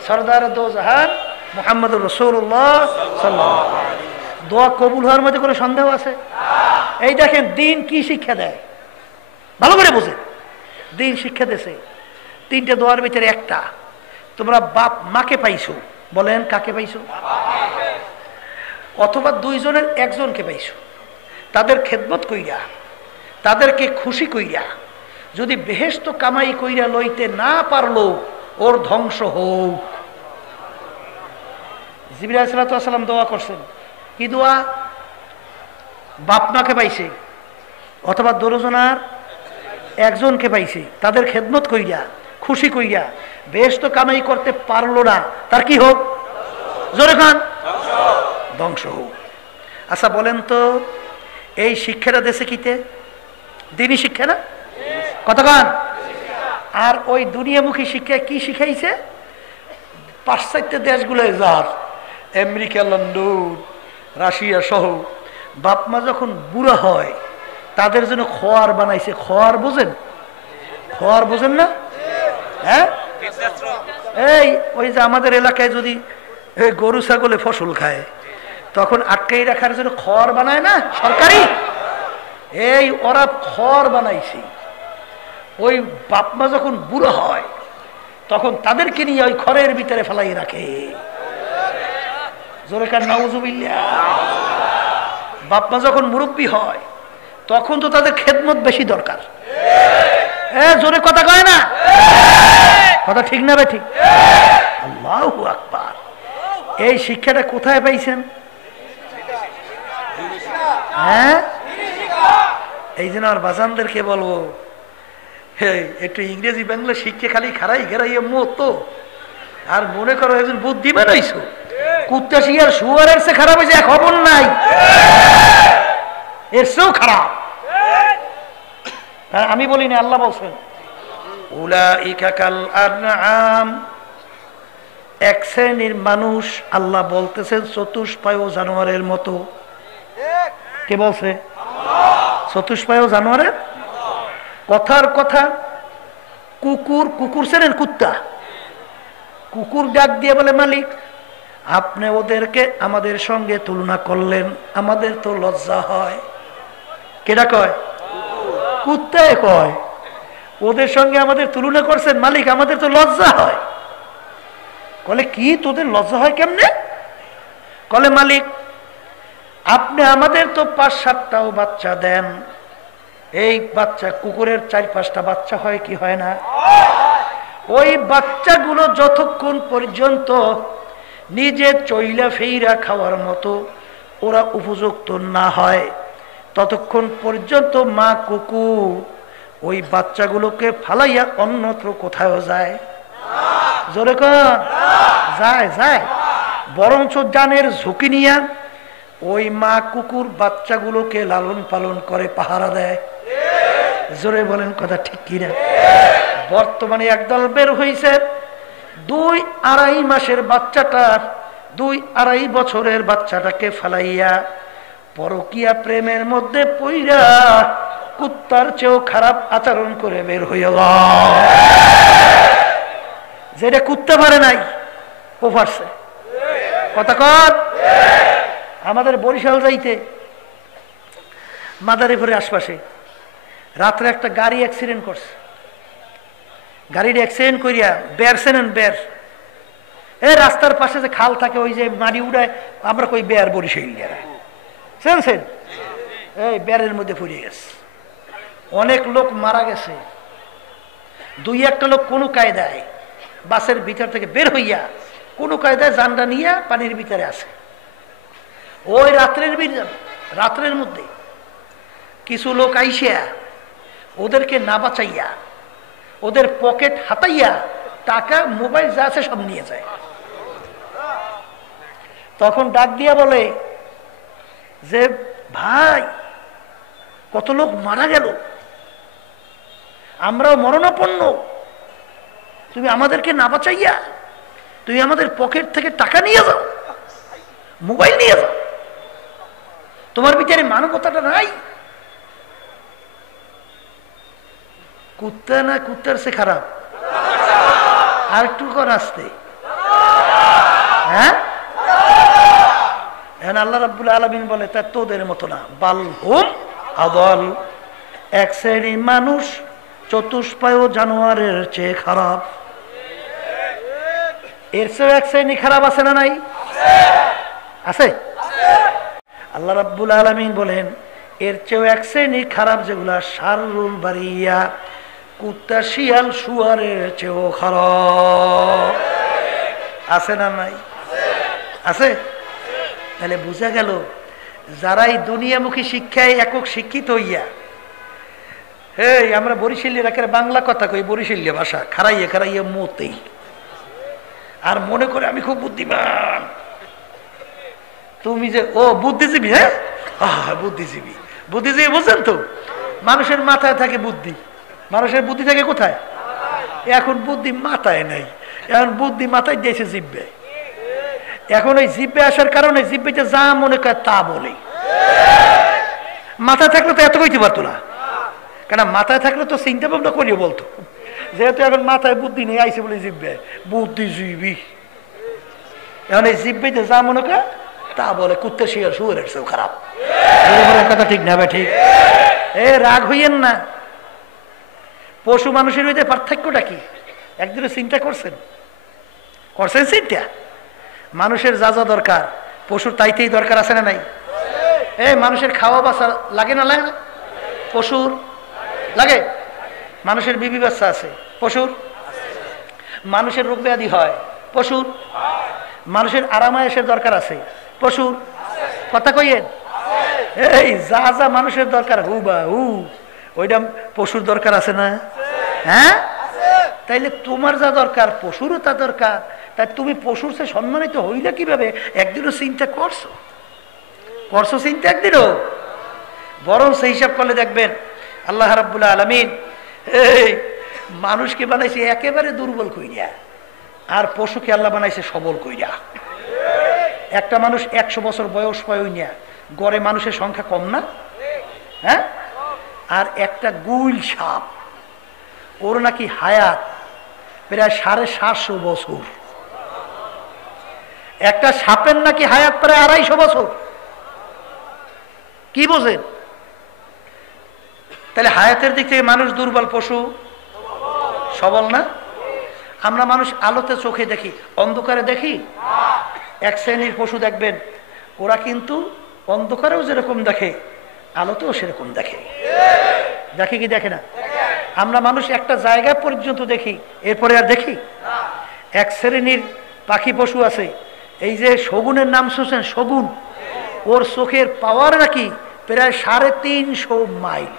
সরদার দো জাহান মুহাম্মদুর রাসূলুল্লাহ সাল্লাল্লাহু আলাইহি ওয়াসাল্লাম। দোয়া কবুল হওয়ার মধ্যে কোনো সন্দেহ আছে? এই দেখেন দিন কি শিক্ষা দেয়, ভালো করে বুঝেন। দিন শিক্ষা দিয়েছে তিনটে দোয়ার ভিতরে একটা, তোমরা বাপ মাকে পাইছো, বলেন কাকে পাইছো? অথবা দুইজনের একজনকে পাইছো, তাদের খেদমত কইরা, তাদেরকে খুশি কইরা, যদি বেহেশত কামাই কইরা লইতে না পারলো ওর ধ্বংস হোক। জিবরাইল আলাইহিস সালাম দোয়া করছেন, কি দোয়া? বাপ মাকে পাইছে অথবা দুজনার একজনকে পাইছে, তাদের খেদমত কইরা খুশি কইরা বেহেশত কামাই করতে পারলো না, তার কি হোক? জোরে খান, ধ্বংস হোক। আচ্ছা বলেন তো এই শিক্ষাটা দেশে কিতে? দিনই শিক্ষা না? কতক্ষণ? আর ওই দুনিয়ামুখী শিক্ষা কি শিখাইছে? পাশ্চাত্য দেশগুলোয় যার আমেরিকা, লন্ডন, রাশিয়া সহ বাপ মা যখন বুড়া হয় তাদের জন্য খোয়ার বানাইছে। খোয়ার বোঝেন? খোয়ার বোঝেন না? হ্যাঁ, এই ওই যে আমাদের এলাকায় যদি গরু ছাগলে ফসল খায় তখন আটকাই রাখার জন্য খড় বানায় না সরকারি, এই ওরা খড় বানাইছে। ওই বাপমা যখন বুড়ো হয় তখন তাদেরকে নিয়ে ওই খড়ের ভিতরে ফেলাই রাখে। জোরে কার নাউজুবিল্লাহ। বাপমা যখন মুরব্বী হয় তখন তো তাদের খেদমত বেশি দরকার। জোরে কথা কয় না? কথা ঠিক না? ঠিক। আল্লাহু আকবার। এই শিক্ষাটা কোথায় পাইছেন? হ্যাঁ, এই জন্য আর বাজানদেরকে বলবো একটু ইংরেজি বাংলা শিক্ষা খালি খারাই ঘেরাইয়ে মতো আর মনে করো একজন বুদ্ধিমান হইছো। কুত্তা শিয়ার শুয়ারের সে খারাপ হয়েছে খবর নাই, এর চেয়েও খারাপ। আমি বলিনি, আল্লাহ বলছেন উলাইকা কাল আনআম, এক শ্রেণীর মানুষ আল্লাহ বলতেছেন চতুষ্পায় জানোয়ারের মতো। কে বলছে? চতুষ্পায় জানোয়ারের কথার কথা। কুকুর, কুকুর চেনেন? কুত্তা, কুকুর ডাক দিয়ে বলে মালিক আপনি ওদেরকে আমাদের সঙ্গে তুলনা করলেন, আমাদের তো লজ্জা হয়। কেডা কয়? কুত্তায় কয় ওদের সঙ্গে আমাদের তুলনা করছেন মালিক, আমাদের তো লজ্জা হয়। বলে কি তোদের লজ্জা হয় কেমনে? বলে মালিক আপনি আমাদের তো ৫-৭টাও বাচ্চা দেন, এই বাচ্চা কুকুরের ৪-৫টা বাচ্চা হয় কি হয় না? ওই বাচ্চাগুলো যতক্ষণ পর্যন্ত নিজে চইলা ফেইরা খাওয়ার মতো ওরা উপযুক্ত না হয় ততক্ষণ পর্যন্ত মা কুকুর ওই বাচ্চাগুলোকে ফালাইয়া অন্যত্র কোথাও যায়? জোরে কর, যায় যায়। বরঞ্চ জানের ঝুঁকি নিয়া ওই মা কুকুর বাচ্চাগুলোকে লালন পালন করে, পাহারা দেয়। জোরে বলেন কথা ঠিক কিনা? বর্তমানে একদল বের হইছে 2-2.5 মাসের বাচ্চাটা, 2-2.5 বছরের বাচ্চাটাকে ফালাইয়া পরকিয়া প্রেমের মধ্যে পইরা কুত্তার চেয়েও খারাপ আচরণ করে বের হইয়া যায়। যেটা কুত্তা পারে নাই ও পারছে। কথা কর। আমাদের বরিশাল যাইতে মাদারীপুরের আশপাশে রাত্রে একটা গাড়ি অ্যাক্সিডেন্ট করছে। গাড়ির অ্যাক্সিডেন্ট করিয়া বের চেনেন? বের, এই রাস্তার পাশে যে খাল থাকে ওই যে মারি উড়ায়, আমরা কই বের বরিশাল চেনছেন? এই বেরের মধ্যে পড়ে গেছে। অনেক লোক মারা গেছে। 2-1টা লোক কোনো কায়দায় বাসের ভিতর থেকে বের হইয়া কোনো কায়দায় জানডা নিয়ে পানির ভিতরে আছে। ওই রাত্রের মধ্যে কিছু লোক আইসিয়া ওদেরকে না বাঁচাইয়া ওদের পকেট হাতাইয়া টাকা মোবাইল যা আছে সব নিয়ে যায়। তখন ডাক দিয়া বলে যে ভাই কত লোক মারা গেল, আমরাও মরণাপন্ন, তুমি আমাদেরকে না বাঁচাইয়া তুমি আমাদের পকেট থেকে টাকা নিয়ে যাও, মোবাইল নিয়ে যাও, তোমার ভিতরে মানবতাটা নাই। কুত্তা না কুত্তার সে খারাপ? আর একটু কর আসতে। হ্যাঁ, এখন আল্লাহ রাব্বুল আলামিন বলে তা তোদের মতো না, বাল হুম আদল, এক শ্রেণী মানুষ চতুষ্পায় জানোয়ারের চেয়ে খারাপ। এর চেয়ে এক শ্রেণী খারাপ আছে না নাই? আছে। আল্লাহ রাব্বুল আলামিন বলেন এর চেয়েও এক শ্রেণী খারাপ, যেগুলা শাররুল বারিয়া, কুত্তা শিয়াল শুয়ারের চেয়েও খারাপ। আছে না নাই? আছে। তাহলে বোঝা গেল যারাই দুনিয়ামুখী শিক্ষায় একক শিক্ষিত হইয়া, এই আমরা বরিশালী রাখের বাংলা কথা কই, বরিশালী ভাষা খারাইয়া খারাইয়া মতেই, আর মনে করে আমি খুব বুদ্ধিমান। তুমি যে ও বুদ্ধিজীবী, হ্যাঁ বুদ্ধিজীবী, বুদ্ধিজীবী বুঝছেন তো? মানুষের মাথায় থাকে বুদ্ধি, মানুষের বুদ্ধি থাকে কোথায়? এখন বুদ্ধি মাথায় নাই, এখন বুদ্ধি মাথায় দিয়েছে জিব্বে। এখন ওই জিব্বে আসার কারণে জিব্বেতে যা মনে করে তা বলে। মাথায় থাকলে তো এত কইতে পারতো না, কেন মাথায় থাকলে তো চিন্তা ভাবনা করিও বলতো। যেহেতু এখন মাথায় বুদ্ধি নেই, আইসে বলে জিব্বে বুদ্ধিজীবী। এখন এই জিব্বেতে যা মনে করে তা বলে, কুত্তে শিয়াল শুয়ারের চেয়েও খারাপ। কথা ঠিক না? ঠিক। এ রাগ হইয়েন না। পশু মানুষের মধ্যে পার্থক্যটা কি একদিনে চিন্তা করছেন? করছেন চিন্তা? মানুষের যা যা দরকার পশুর তাইতেই দরকার আছে না নাই? মানুষের খাওয়া বাসা লাগে না লাগে না? পশুর লাগে। মানুষের বিবি বাচ্চা আছে, পশুর। মানুষের রোগ ব্যাধি হয়, পশুর। মানুষের আরামায়েশের দরকার আছে, পশুর। কথা কইয়েন। এই যা যা মানুষের দরকার হু বা হু, ওইটা পশুর দরকার আছে না? হ্যাঁ, তাইলে তোমার যা দরকার পশুরও তা দরকার। তাই তুমি পশুর সে সম্মানিত হইলে কিভাবে? একদিনও চিন্তা করছো? করছো চিন্তা একদিনও? বরং সেই হিসাব করলে দেখবেন আল্লাহ রাব্বুল আলামিন এই মানুষকে বানাইছে একেবারে দুর্বল কইরা, আর পশুকে আল্লাহ বানাইছে সবল কইরা। একটা মানুষ 100 বছর বয়স পায় না, গড়ে মানুষের সংখ্যা কম না? হ্যাঁ। আর একটা গুইল সাপ, ওর নাকি হায়াত প্রায় 750 বছর। একটা সাপের নাকি হায়াত প্রায় 250 বছর। কি বোঝেন? তাহলে হায়াতের দিক থেকে মানুষ দুর্বল, পশু সবল না? আমরা মানুষ আলোতে চোখে দেখি, অন্ধকারে দেখি। এক শ্রেণীর পশু দেখবেন ওরা কিন্তু অন্ধকারেও যেরকম দেখে আলোতেও সেরকম দেখে। দেখে কি দেখে না? আমরা মানুষ একটা জায়গা পর্যন্ত দেখি, এরপরে আর দেখি। এক শ্রেণীর পাখি পশু আছে, এই যে শগুনের নাম শুনছেন? শগুন, ওর চোখের পাওয়ার নাকি প্রায় 350 মাইল।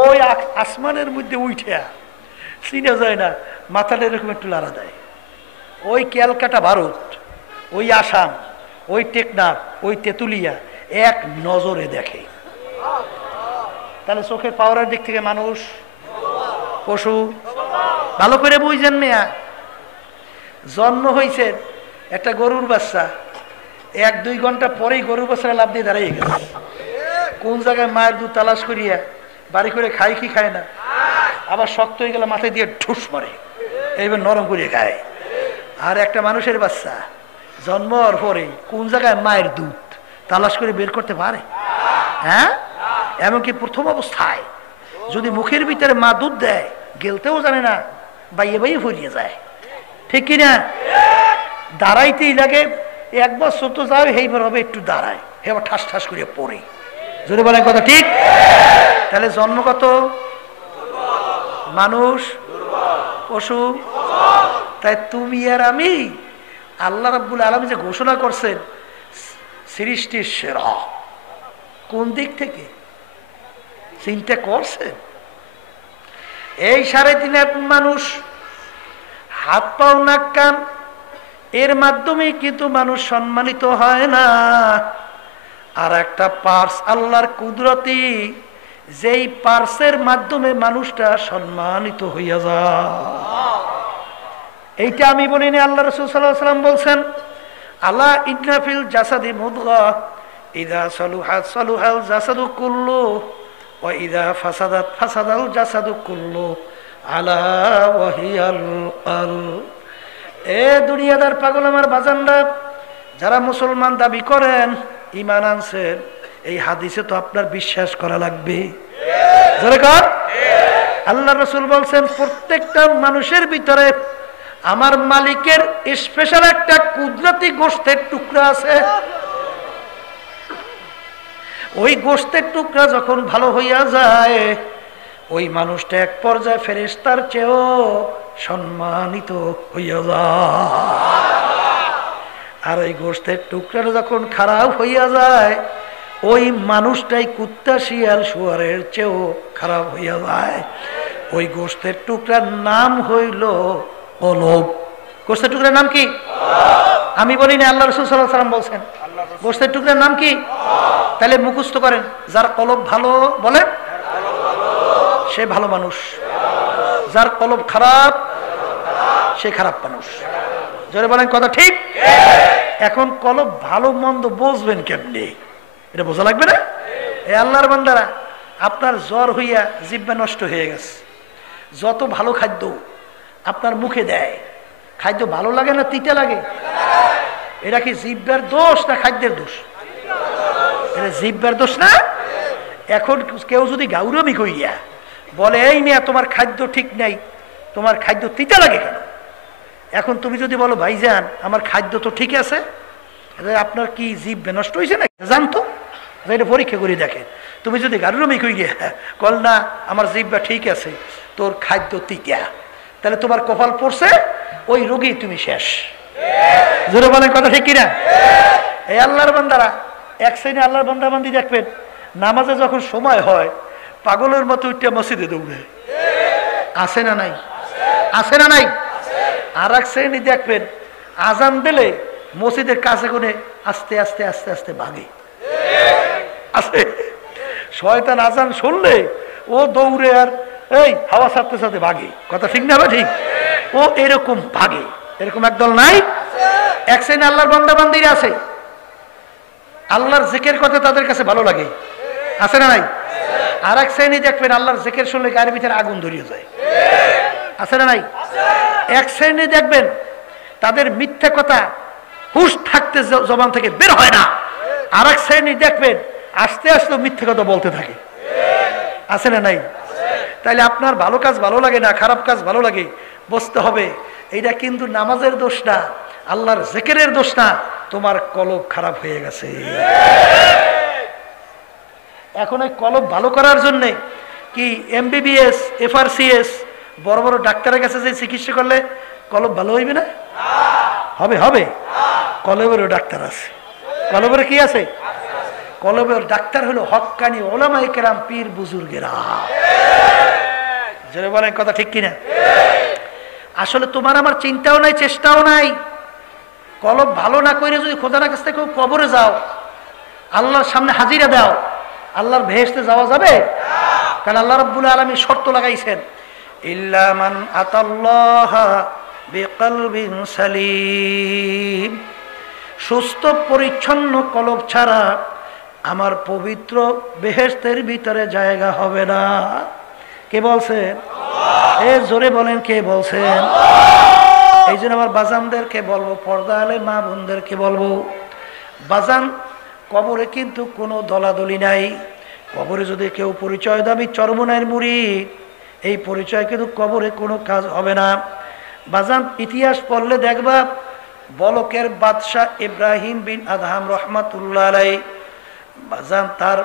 ওই আসমানের মধ্যে উঠে চিনা যায় না, মাথাটা এরকম একটু লাড়া দেয়। ওই ক্যালকাটা ভারত, ওই আসাম, ওই টেকনাফ, ওই তেঁতুলিয়া এক নজরে দেখে। তাহলে চোখের পাওয়ারের দিক থেকে মানুষ পশু। ভালো করে বুঝছেন মেয়া? জন্ম হয়েছে একটা গরুর বাচ্চা, 1-2 ঘন্টা পরেই গরুর বাচ্চারা লাভ দিয়ে দাঁড়িয়ে গেছে। কোন জায়গায় মায়ের দুধ তালাশ করিয়া বাড়ি করে খায় কি খায় না, আবার শক্ত হয়ে গেলে মাথায় দিয়ে ঠুস মারে, এইবার নরম করিয়ে খায়। আর একটা মানুষের বাচ্চা জন্মর পরে কোন জায়গায় মায়ের দুধ তালাশ করে বের করতে পারে? হ্যাঁ, এমনকি প্রথম অবস্থায় যদি মুখের ভিতরে মা দুধ দেয় গেলতেও জানে না, বাইয়ে বাইয়ে ফুরিয়ে যায়। ঠিক কিনা? দাঁড়াইতেই লাগে, 1 বছর তো যাও, এইবার হবে একটু দাঁড়ায়, এবার ঠাস ঠাস করে পড়ে। যদি বলেন কথা ঠিক? তাহলে জন্মগত মানুষ পশু। তাই তুমি আর আমি, আল্লাহ রাব্বুল আলামিন যে ঘোষণা করছেন সৃষ্টির সেরা, কোন দিক থেকে চিন্তা করছেন? এই 3.5 মানুষ হাত পাও নাক কান, এর মাধ্যমে কিন্তু মানুষ সম্মানিত হয় না। আর একটা পার্স আল্লাহর কুদরতি, যেই পার্সের মাধ্যমে মানুষটা সম্মানিত হইয়া যায়। এইটা আমি বলিনি, আল্লাহ রাসূল সাল্লাল্লাহু আলাইহি ওয়াসাল্লাম বলছেন, আলা ইন্না ফিল জাসাদি মুদগা ইযা সালুহাত সালুহাল জাসাদু কুল্লু ওয়া ইযা ফাসাদাত ফাসাদাল জাসাদু কুল্লু আলা ওয়া হিয়াল কলব। এ দুনিয়াদার পাগল আমার বাজানরা, যারা মুসলমান দাবি করেন, ঈমান আনছেন, এই হাদিসে তো আপনার বিশ্বাস করা লাগবে। আল্লাহ রাসূল বলছেন প্রত্যেকটা মানুষের ভিতরে আমার মালিকের স্পেশাল একটা কুদরতি গোশতের টুকরা আছে। ওই গোশতের টুকরা যখন ভালো হইয়া যায়, ওই মানুষটা এক পর্যায়ে ফেরেশতার চেয়েও সম্মানিত হইয়া যায়। আর ওই গোশতের টুকরাটা যখন খারাপ হইয়া যায়, ওই মানুষটাই কুত্তা শিয়াল শুয়ারের চেয়েও খারাপ হইয়া যায়। ওই গোশতের টুকরার নাম হইল কলব। গোশতের টুকরার নাম কি? আমি বলি না, আল্লাহ রাসূল সাল্লাল্লাহু আলাইহি ওয়াসাল্লাম বলছেন। গোশতের টুকরার নাম কি? তাহলে মুখস্থ করেন, যার কলব ভালো বলেন সে ভালো মানুষ, যার কলব খারাপ সে খারাপ মানুষ। জোরে বলেন কথা ঠিক? এখন কলব ভালো মন্দ বুঝবেন কেমনি? এটা বোঝা লাগবে না? এই আল্লাহর বান্দারা, আপনার জ্বর হইয়া জিহ্বা নষ্ট হয়ে গেছে, যত ভালো খাদ্য আপনার মুখে দেয়, খাদ্য ভালো লাগে না তিতা লাগে? এটা কি জিহ্বার দোষ না খাদ্যের দোষ? এটা জিহ্বার দোষ না? এখন কেউ যদি গাউরমি কইয়া বলে, এই মেয়ে তোমার খাদ্য ঠিক নাই, তোমার খাদ্য তিতা লাগে কেন? এখন তুমি যদি বলো, ভাইজান আমার খাদ্য তো ঠিক আছে, আপনার কি জিহ্বা নষ্ট হয়েছে না জানতো, এটা পরীক্ষা করে দেখেন। তুমি যদি গাউরমি কই গিয়া কল না আমার জিহ্বা ঠিক আছে, তোর খাদ্য তিতা, তাহলে তোমার কপাল পড়ছে, ওই রোগী তুমি শেষ। জোরে বলেন কথা ঠিক কিনা? এই আল্লাহর বান্দারা, এক শ্রেণী আল্লাহর বান্দা বান্দি দেখবেন, নামাজে যখন সময় হয় পাগলের মতো উঠে মসজিদে দৌড়ে। আছে না নাই? আছে না নাই? আর এক শ্রেণী দেখবেন আজান দিলে মসজিদের কাছে কোনে আস্তে আস্তে আস্তে আস্তে ভাগে। আছে শয়তান আজান শুনলে ও দৌড়ে আর এই হাওয়া ছাড়তে ছাড়তে ভাগে। কথা ঠিক না? ঠিক। ও এরকম ভাগে। এরকম একদল নাই? এক শ্রেণী আল্লাহর বান্দা বান্দিরা আছে, আল্লাহর জিকির করতে তাদের কাছে ভালো লাগে। আছে না নাই? আর এক শ্রেণী দেখবেন আল্লাহর জিকির শুনলে গায়ের ভিতরে আগুন ধরিয়ে যায়। আছে না নাই? এক শ্রেণী দেখবেন তাদের মিথ্যা কথা হুশ থাকতে জবান থেকে বের হয় না। আর এক শ্রেণী দেখবেন আস্তে আস্তে মিথ্যা কথা বলতে থাকে। আছে না নাই? তাইলে আপনার ভালো কাজ ভালো লাগে না, খারাপ কাজ ভালো লাগে, বুঝতে হবে এইটা কিন্তু নামাজের দোষ না, আল্লাহর জিকিরের দোষ না, তোমার কলব খারাপ হয়ে গেছে। এখন এই কলব ভালো করার জন্য কি এমবিবিএস, এফআরসিএস বড় বড় ডাক্তারের কাছে যে চিকিৎসা করলে কলব ভালো হইবে না? হবে হবে। কলবেরও ডাক্তার আছে। কলবের কি আছে? কলবের ডাক্তার হলো হক্কানি ওলামায়ে কেরাম, পীর বুজুর্গেরা। যারা বলেন কথা ঠিক কিনা? আসলে তোমার আমার চিন্তাও নাই, চেষ্টাও নাই। কলব ভালো না করে যদি খোদার কাছ থেকে কবরে যাও, আল্লাহর সামনে হাজিরা দাও, আল্লাহর বেহেশতে যাওয়া যাবে? কারণ আল্লাহ রাব্বুল আলামিন শর্ত লাগাইছেন, ইল্লা মান আতাল্লাহা বিকলবিন সালিম। সুস্থ পরিচ্ছন্ন কলব ছাড়া আমার পবিত্র বেহেশতের ভিতরে জায়গা হবে না। কে বলছেন? এ জোরে বলেন, কে বলছেন? এই জন্য আমার বাজানদেরকে বলবো, পর্দা আলে মা বোনদেরকে বলবো, বাজান কবরে কিন্তু কোনো দলাদলি নাই। কবরে যদি কেউ পরিচয় দাবি চরমনাইয়ের মুরিদ, এই পরিচয় কিন্তু কবরে কোনো কাজ হবে না। বাজান ইতিহাস পড়লে দেখবা, বলকের বাদশাহ ইব্রাহিম বিন আদহাম রহমাতুল্লাহ আলাইহি, বাজান তার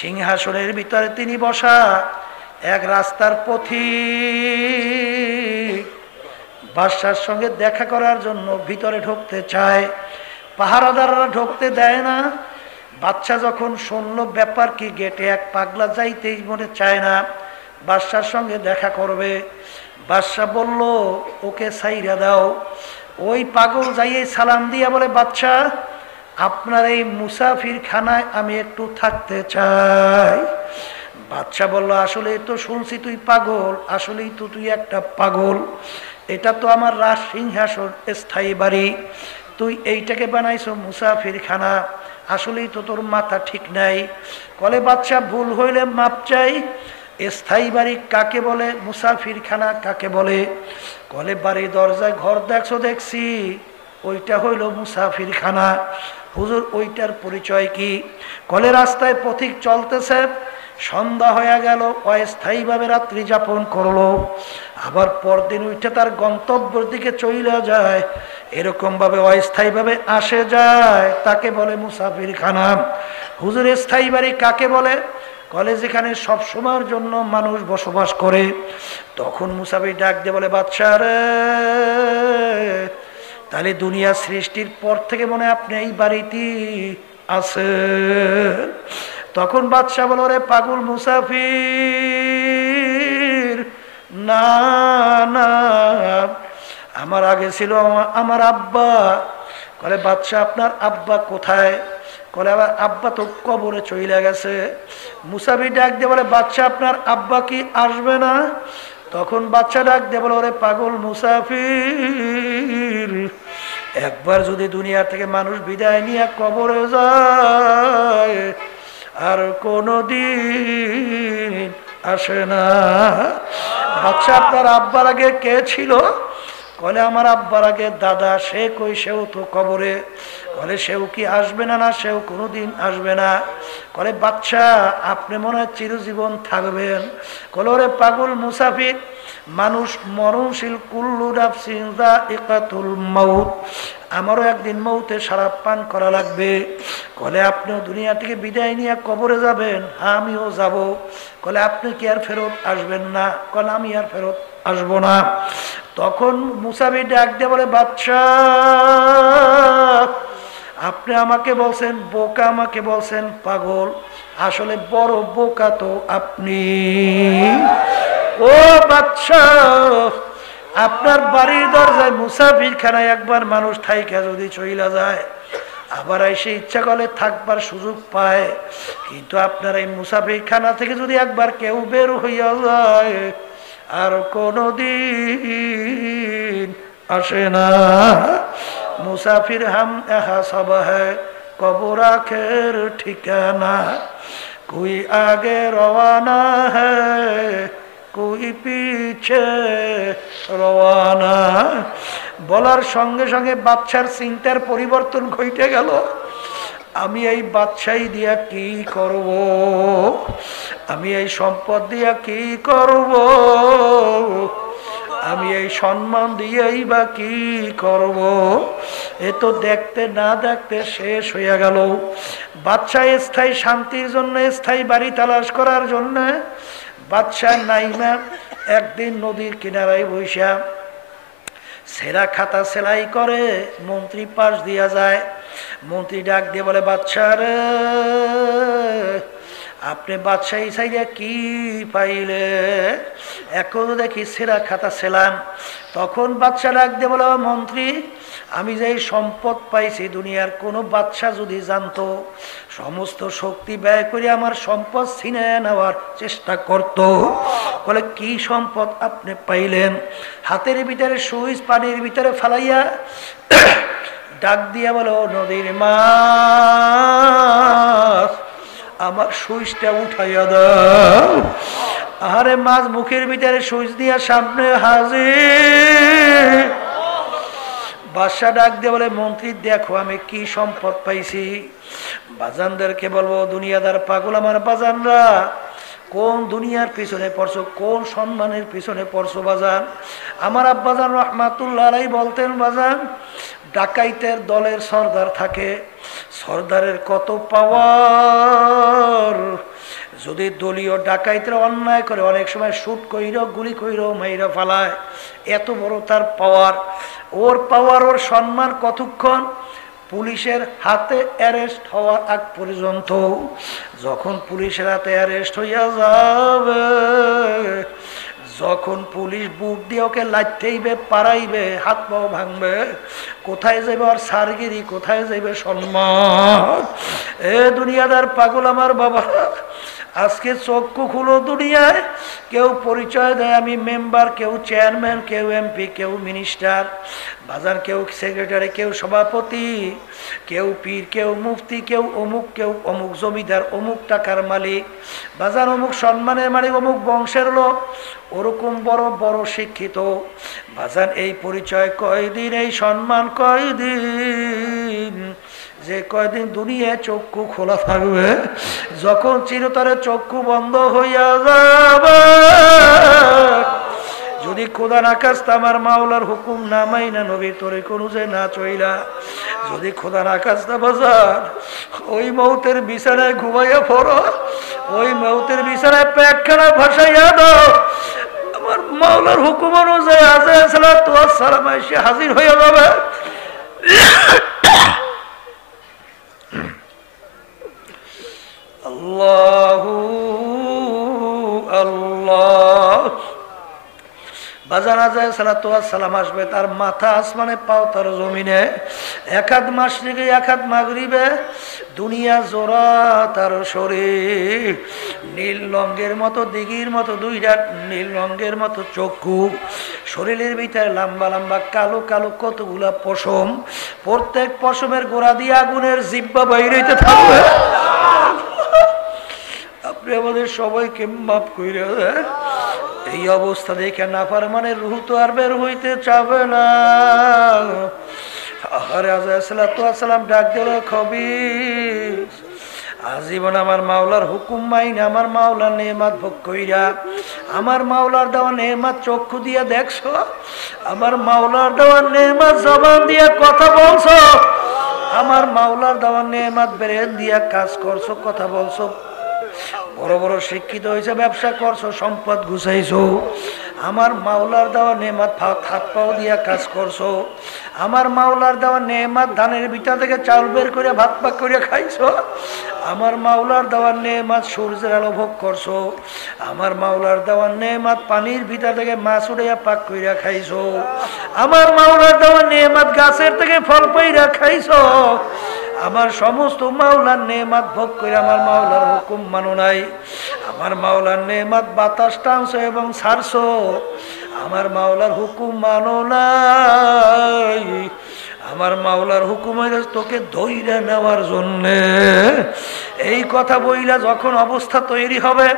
সিংহাসনের ভিতরে তিনি বসা, এক রাস্তার পথিক বাদশার সঙ্গে দেখা করার জন্য ভিতরে ঢুকতে চায়, পাহারাদাররা ঢুকতে দেয় না। বাদশা যখন শুনল ব্যাপার কি, গেটে এক পাগলা যাইতেই মনে চায় না বাদশার সঙ্গে দেখা করবে। বাদশা বলল, ওকে ছাইরা দাও। ওই পাগল যাইয়ে সালাম দিয়া বলে, বাদশা আপনার এই মুসাফির খানায় আমি একটু থাকতে চাই। বাদশা বলল, আসলেই তো শুনছি তুই পাগল, আসলেই তো তুই একটা পাগল, এটা তো আমার রাজ সিংহাসন, স্থায়ী বাড়ি, তুই এইটাকে বানাইছো মুসাফির খানা, আসলেই তো তোর মাথা ঠিক নাই। কলে বাদশা ভুল হইলে মাপ চাই, স্থায়ী বাড়ি কাকে বলে, মুসাফিরখানা কাকে বলে? কলে বাড়ি দরজায় ঘর দেখছো দেখছি, ওইটা হইল মুসাফিরখানা। হুজুর ওইটার পরিচয় কি? কলে রাস্তায় পথিক চলতেছে, সন্ধ্যা হয়ে গেল, অস্থায়ীভাবে রাত্রি যাপন করলো, আবার পরদিন উঠে তার গন্তব্যের দিকে চলে যায়, এরকম ভাবে অস্থায়ীভাবে আসে যায়, তাকে বলে মুসাফিরখানা। হুজুর স্থায়ী বাড়ি কাকে বলে? কলে যেখানে সব সময়ের জন্য মানুষ বসবাস করে। তখন মুসাফির ডাক দিয়ে বলে, বাদশা রে, তাহলে দুনিয়া সৃষ্টির পর থেকে মনে আপনি এই বাড়িতে আছে? তখন বাদশা বলো, রে পাগল মুসাফির, না না, আমার আগে ছিল আমার আব্বা। কলে বাদশা আপনার আব্বা কোথায়? কলে আবার আব্বা তো কবরে চলে গেছে। মুসাফির ডাক দিয়ে বলে, বাদশা আপনার আব্বা কি আসবে না? তখন বাদশা ডাক দিয়ে বলে, ওরে পাগল মুসাফির, একবার যদি দুনিয়া থেকে মানুষ বিদায় নিয়ে কবরে যায় আর কোনদিন আসে না। বাদশা আপনার আব্বার আগে কে ছিল? কলে আমার আব্বার আগে দাদা। সে কই? সেও তো কবরে। কলে সেও কি আসবে না? না, সেও কোনোদিন আসবে না। কলে বাদশা আপনি মনে হয় চিরজীবন থাকবেন। কলে ওরে পাগল মুসাফির, মানুষ মরণশীল, কুল্লু নাফসিন যায়িকাতুল মাউত, আমারও একদিন মৌতে শরাব পান করা লাগবে। কলে আপনিও দুনিয়া থেকে বিদায় নিয়ে কবরে যাবেন? আমিও যাব। কলে আপনি কি আর ফেরত আসবেন না? কলে আমি আর ফেরত আসবো না। তখন মুসাফির ডাক দিয়ে বলে, বাদশা আপনি আমাকে বলছেন বোকা, আমাকে বলছেন পাগল, আসলে বড় বোকা তো আপনি। ও বাদশা, আপনার বাড়ির দরজায় মুসাফির খানায় একবার মানুষ থাইকা যদি চইলা যায়, আবার এসে ইচ্ছা করলে থাকবার সুযোগ পায়, কিন্তু আপনার এই মুসাফির খানা থেকে যদি একবার কেউ বের হইয়া যায় আর কোনদিন আসে না। মুসাফির হাম এহা সব হ্যায় কবর আখের ঠিকানা, কোই আগে রওয়ানা হ্যায় কোই পিছে রওয়ানা। বলার সঙ্গে সঙ্গে বাদশার চিন্তার পরিবর্তন ঘটে গেল। আমি এই বাদশাহী দিয়া কি করব? আমি এই সম্পদ দিয়া কি করব? আমি এই সম্মান দিয়েই বা কি করব? এ তো দেখতে না দেখতে শেষ হইয়া গেল। বাদশাহ স্থায়ী শান্তির জন্য, স্থায়ী বাড়ি তালাশ করার জন্য বাদশাহ নাইমা একদিন নদীর কিনারায় বৈশা সেরা খাতা সেলাই করে, মন্ত্রী পাশ দিয়া যায়। মন্ত্রী ডাক দিয়ে বলে, বাদশা রে, আপনি বাদশাহী চাইয়া কি পাইলে? এখন দেখি সেরা খাতা সেলাম। তখন বাদশা ডাক দিয়ে বলে, মন্ত্রী, আমি যে সম্পদ পাইছি দুনিয়ার কোনো বাদশা যদি জানতো, সমস্ত শক্তি ব্যয় করে আমার সম্পদ ছিনে নেওয়ার চেষ্টা করত। বলে, কি সম্পদ আপনি পাইলেন? হাতের ভিতরে সুইচ পানির ভিতরে ফালাইয়া ডাক দিয়া বলো, নদীর মাছ, আমার সুইচটা উঠাইয়া দাও। আরে মাছ মুখের ভিতরে সুইচ দিয়া সামনে হাজির। বাদশা ডাক দিয়ে বলে, মন্ত্রী দেখো আমি কি সম্পদ পাইছি। বাজানদেরকে বলবো, দুনিয়াদার পাগল আমার বাজানরা, কোন দুনিয়ার পিছনে পড়ছো, কোন সম্মানের পিছনে পড়ছো বাজান? আমার আব্বাজান রহমাতুল্লাহ আলাইহি বলতেন, বাজান ডাকাইতের দলের সর্দার থাকে, সর্দারের কত পাওয়ার। যদি দলীয় ডাকাইতরা অন্যায় করে অনেক সময় শুট কইর, গুলি কইর, মাইরা ফালায়, এত বড় তার পাওয়ার। ওর পাওয়ার, ওর সম্মান কতক্ষণ? পুলিশের হাতে অ্যারেস্ট হওয়ার আগ পর্যন্ত। যখন পুলিশের হাতে অ্যারেস্ট হইয়া যাবে, যখন পুলিশ বুক দিয়ে ওকে লাইতেইবে, পারাইবে, হাত পাও ভাঙবে, কোথায় যাবে আর সারগিরি, কোথায় যাবে সম্মান? এ দুনিয়াদার পাগল আমার বাবা, আজকে চক্ষু খুলো দুনিয়ায়, কেউ পরিচয় দেয় আমি মেম্বার, কেউ চেয়ারম্যান, কেউ এমপি, কেউ মিনিস্টার, বাজার কেউ সেক্রেটারি, কেউ সভাপতি, কেউ পীর, কেউ মুফতি, কেউ অমুক জমিদার, অমুক টাকার মালিক, বাজার অমুক সম্মানের মালিক, অমুক বংশের লোক, ওরকম বড় বড় শিক্ষিত। বাজার এই পরিচয় কয়দিন, এই সম্মান কয়দিন, যে কয়দিন দুনিয়ায় চক্ষু খোলা থাকবে, যখন চিরতরে চক্ষু বন্ধ হইয়া যাবে, যদি খোদা না কাস্তা আমার মাওলার হুকুম না মাইনা নবীর তরিক অনুযায়ী না চইলা, যদি খোদা না কাস্তা বাজার ওই মৌতের বিছানায় ঘুমাইয়া পড়ো, ওই মৌতের বিছানায় পেটখানা ভাসাইয়া দাও, আমার মাওলার হুকুম অনুযায়ী আজাইর সালাতু ওয়াস সালাম এসে হাজির হইয়া যাবে। আল্লাহু আল্লাহ। বাজার আজাইর সালাতু ওয়াস সালাম আসবে, তার মাথা আসমানে, পাও তার জমিনে, এক হাত মাশরিকে এক হাত মাগরিবে, দুনিয়া জোড়া তার শরীর, নীল রঙের মতো দিঘির মতো দুইটা নীল রঙের মতো চক্ষু, শরীরের ভিতরে লম্বা লম্বা কালো কালো কতগুলা পশম, প্রত্যেক পশমের গোড়া দিয়ে আগুনের জিহ্বা বাইরে হইতে থাকবে। আপনি আমাদের সবাইকে মাফ কইরা দেন। এই অবস্থা দেখে নাফরমানের রূহ তো আর বের হইতে চাবে না। আরে আজাইর সালাতু ওয়াস সালাম ডাক দিল, খবিস, আজীবন আমার মাওলার হুকুম মাইনা আমার মাওলার নেয়ামত ভোগ কইরা, আমার মাওলার দেওয়া নেয়ামত চক্ষু দিয়া দেখছো, আমার মাওলার দেওয়া নেয়ামত জবান দিয়া কথা বলছো, আমার মাওলার দেওয়া নেয়ামত ব্রেন দিয়া কাজ করছো, কথা বলছো, বড় বড় শিক্ষিত হয়েছে, ব্যবসা করছো, সম্পদ গুছাইছো, আমার মাওলার দেওয়া নেয়ামত হাত পাও দিয়া কাজ করছো, আমার মাওলার দেওয়া নেয়ামত ধানের ভিতর থেকে চাউল বের করে ভাত পাক করে খাইছো, আমার মাওলার দেওয়া নেয়ামত সূর্যের আলো ভোগ করছো, আমার মাওলার দেওয়া নেয়ামত পানির ভিতর থেকে মাছ উড়াইয়া পাক কইরা খাইছো, আমার মাওলার দেওয়া নেয়ামত গাছের থেকে ফল পাইরা খাইছো, আমার সমস্ত মাওলার নেয়ামত ভোগ করে আমার মাওলার হুকুম মানো নাই, আমার মাওলার নেয়ামত বাতাস টানছো এবং ছাড়ছো, আমার মাওলার হুকুম মানো নাই, আমার মাওলার হুকুম তোকে ধইরা নেওয়ার জন্য। এই কথা বইলা যখন অবস্থা তৈরি হবে,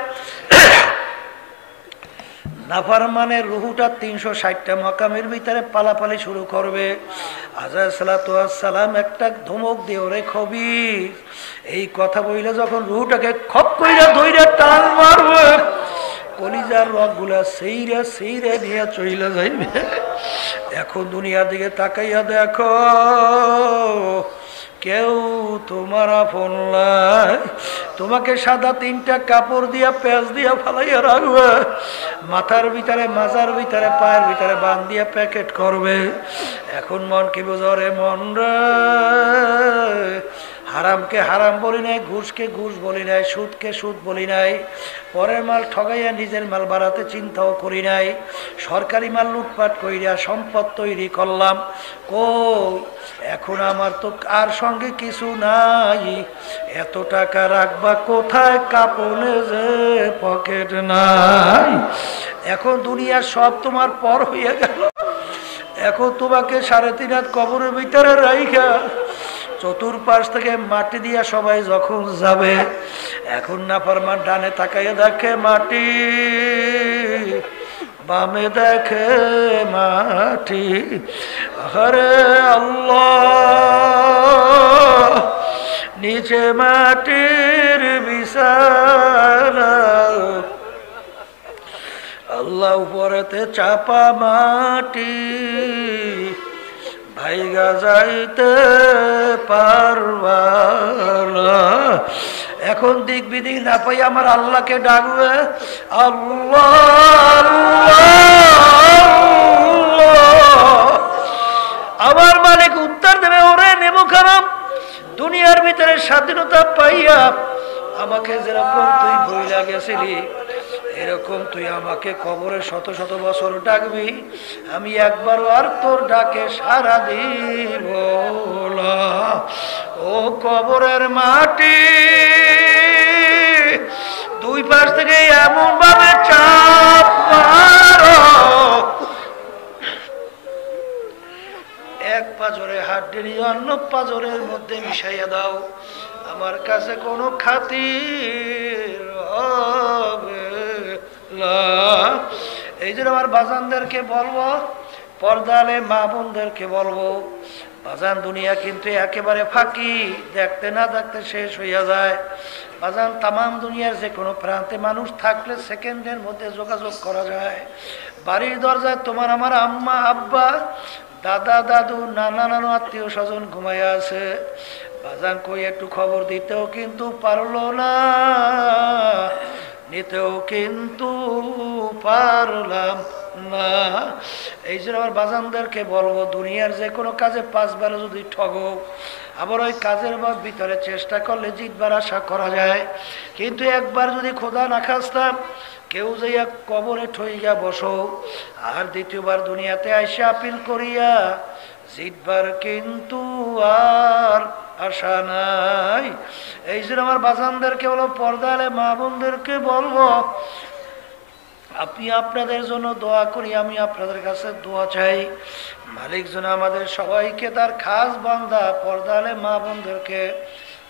নাফরমানের রুহুটা 360টা মাকামের ভিতরে পালাপালি শুরু করবে। আজাইর সালাতু ওয়াস সালাম একটা ধমক দিয়ে, ওরে খবিস, এই কথা বইলে যখন রুহুটাকে খপ কইরা ধইরা টান মারবে, কলিজার রগগুলা সেইরা সেইরা নিয়ে চইলা যাইবে। এখন দুনিয়ার দিকে তাকাইয়া দেখো, কেউ তোমার আপন নাই, তোমাকে সাদা 3টা কাপড় দিয়া পেঁচ দিয়া ফালাইয়া রাখবে, মাথার ভিতরে মাজার ভিতরে পায়ের ভিতরে বান দিয়া প্যাকেট করবে। এখন মন কি বোঝরে, মন রে, হারামকে হারাম বলি নাই, ঘুষকে ঘুষ বলি নাই, সুদকে সুদ বলি নাই, পরের মাল ঠগাইয়া নিজের মাল বাড়াতে চিন্তাও করি নাই, সরকারি মাল লুটপাট কইরা সম্পদ তৈরি করলাম, কই এখন আমার তো আর সঙ্গে কিছু নাই, এত টাকা রাখবা কোথায়, কাপনে যে পকেট নাই, এখন দুনিয়া সব তোমার পর হইয়া গেল, এখন তোমাকে 3.5 হাত কবরের ভিতরে রাইখা চতুর্পাশ থেকে মাটি দিয়া সবাই যখন যাবে, এখন নাফরমান ডানে তাকাইয়া দেখে মাটি, বামে দেখে মাটি, হরে আল্লাহ, নিচে মাটির বিছানা, আল্লাহ উপরেতে চাপা মাটি, ভাইগা যাইতে পারবা না। এখন দিক বিদিক না পাই আমার আল্লাহকে ডাকবে, আল্লাহ আমার মালিক উত্তর দেবে, ওরে নেবো খারাপ, দুনিয়ার ভিতরে স্বাধীনতা পাইয়া আমাকে যেরকম তুই বইলা গেছিলি, এরকম তুই আমাকে কবরে শত শত বছর ডাকবি, আমি একবারও আর তোর ডাকে সাড়া দিব না। ও কবরের মাটি, দুই পাশ থেকে এমন ভাবে চাপ মারো, এক পাজরে হাড্ডি নিয়ে অন্য পাজরের মধ্যে মিশাইয়া দাও, আমার কাছে কোনো খাতির হবে না। এই জন্য আমার বাজানদেরকে বলবো, পর্দালে মা বোনদেরকে বলবো, বাজান দুনিয়া কিন্তু একেবারে ফাঁকি, দেখতে না দেখতে শেষ হইয়া যায়। বাজান তামাম দুনিয়ার যে কোনো প্রান্তে মানুষ থাকলে সেকেন্ডের মধ্যে যোগাযোগ করা যায়। বাড়ির দরজায় তোমার আমার আম্মা আব্বা দাদা দাদু নানা নানু আত্মীয় স্বজন ঘুমাইয়া আছে, বাজান কই একটু খবর দিতেও কিন্তু পারলো না, নিতেও কিন্তু পারলাম না। এই জন্য আমার বাজানদেরকে বলবো, দুনিয়ার যে কোনো কাজে 5 বার যদি ঠগো, আবার ওই কাজের ভিতরে চেষ্টা করলে জিতবার আশা করা যায়, কিন্তু একবার যদি খোদা না খাস্তাম কেউ যাইয়া কবরে ঠইয়া বসো, আর দ্বিতীয়বার দুনিয়াতে আইসা আপিল করিয়া জিতবার কিন্তু আর আশা নাই। এই জন্য আমার বাজানদেরকে বলো, পর্দালে মা বোনদেরকে বলবো, আপনি আপনাদের জন্য দোয়া করি, আমি আপনাদের কাছে দোয়া চাই, মালিক যেন আমাদের সবাইকে তার খাস বান্দা পর্দালে মা বোনদেরকে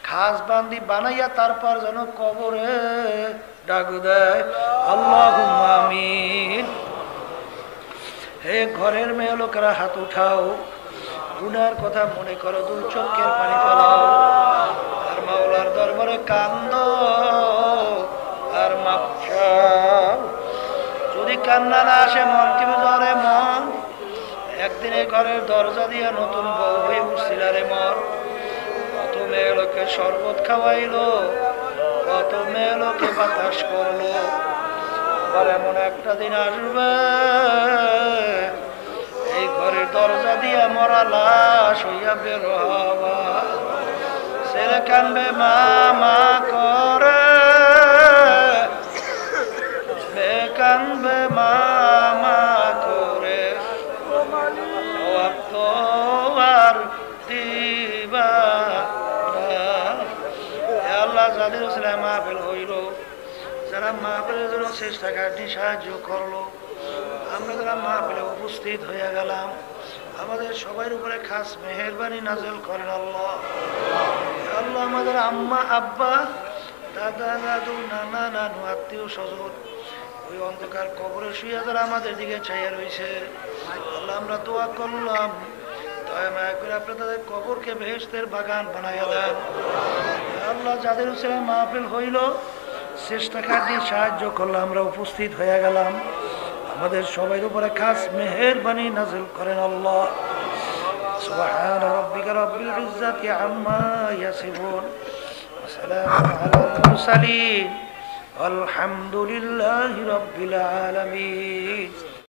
খাস বান্দি বানাইয়া তারপর যেন কবরে ডাক দেয়। আল্লাহুম্মা আমিন। হে ঘরের মেয়ে লোকেরা হাত উঠাও, গুনার কথা মনে করো, 2 চোখের পানি ফেলাও, আর মাওলার দরবারে কান্দো আর মাপ চাও। যদি কান্না না আসে, মন কি বুঝারে মন, একদিন এই ঘরের দরজা দিয়ে নতুন বউ হয়ে উঠছিলারে মন, কত মেয়ে লোকে শরবত খাওয়াইলো, কত মেয়ে লোকে বাতাস করলো, আবার এমন একটা দিন আসবে এই ঘরের দরজা দিয়ে মরা লাশ হইয়া বের হওয়া, ছেলে কানবে মা মা করে, মেয়ে কানবে মা মা করে, জবাব তো আর দিবা না। আল্লাহ যাদের ছেলে মাহফিল হইল, যারা মাহফিলের জন্য চেষ্টা কাটি সাহায্য করলো, আমরা যারা মাহফিলে উপস্থিত হয়ে গেলাম, আমাদের সবার উপরে খাস মেহেরবানি নাজেল করেন আল্লাহ। আল্লাহ আমাদের আম্মা আব্বা দাদা দাদু নানা নানু আত্মীয় স্বজন ওই অন্ধকার কবরে শুয়ে যারা আমাদের দিকে চাইয়া রয়েছে, আল্লাহ আমরা দোয়া করলাম, দয়া মায়া করে আপনি তাদের কবরকে বেহেশতের বাগান বানাইয়া দেন। আল্লাহ যাদের ছেলে মাহফিল হইল, চেষ্টা কাটি সাহায্য করলাম, আমরা উপস্থিত হয়ে গেলাম, আমাদের সবার উপরে খাস মেহেরবানি নাযিল করেন আল্লাহ। সুবহান রাব্বিকা রাব্বিল ইজ্জাতি আম্মা ইয়াসিফুন ওয়া সালামুন আলাল মুরসালিন ওয়ালহামদুলিল্লাহি রাব্বিল আলামিন।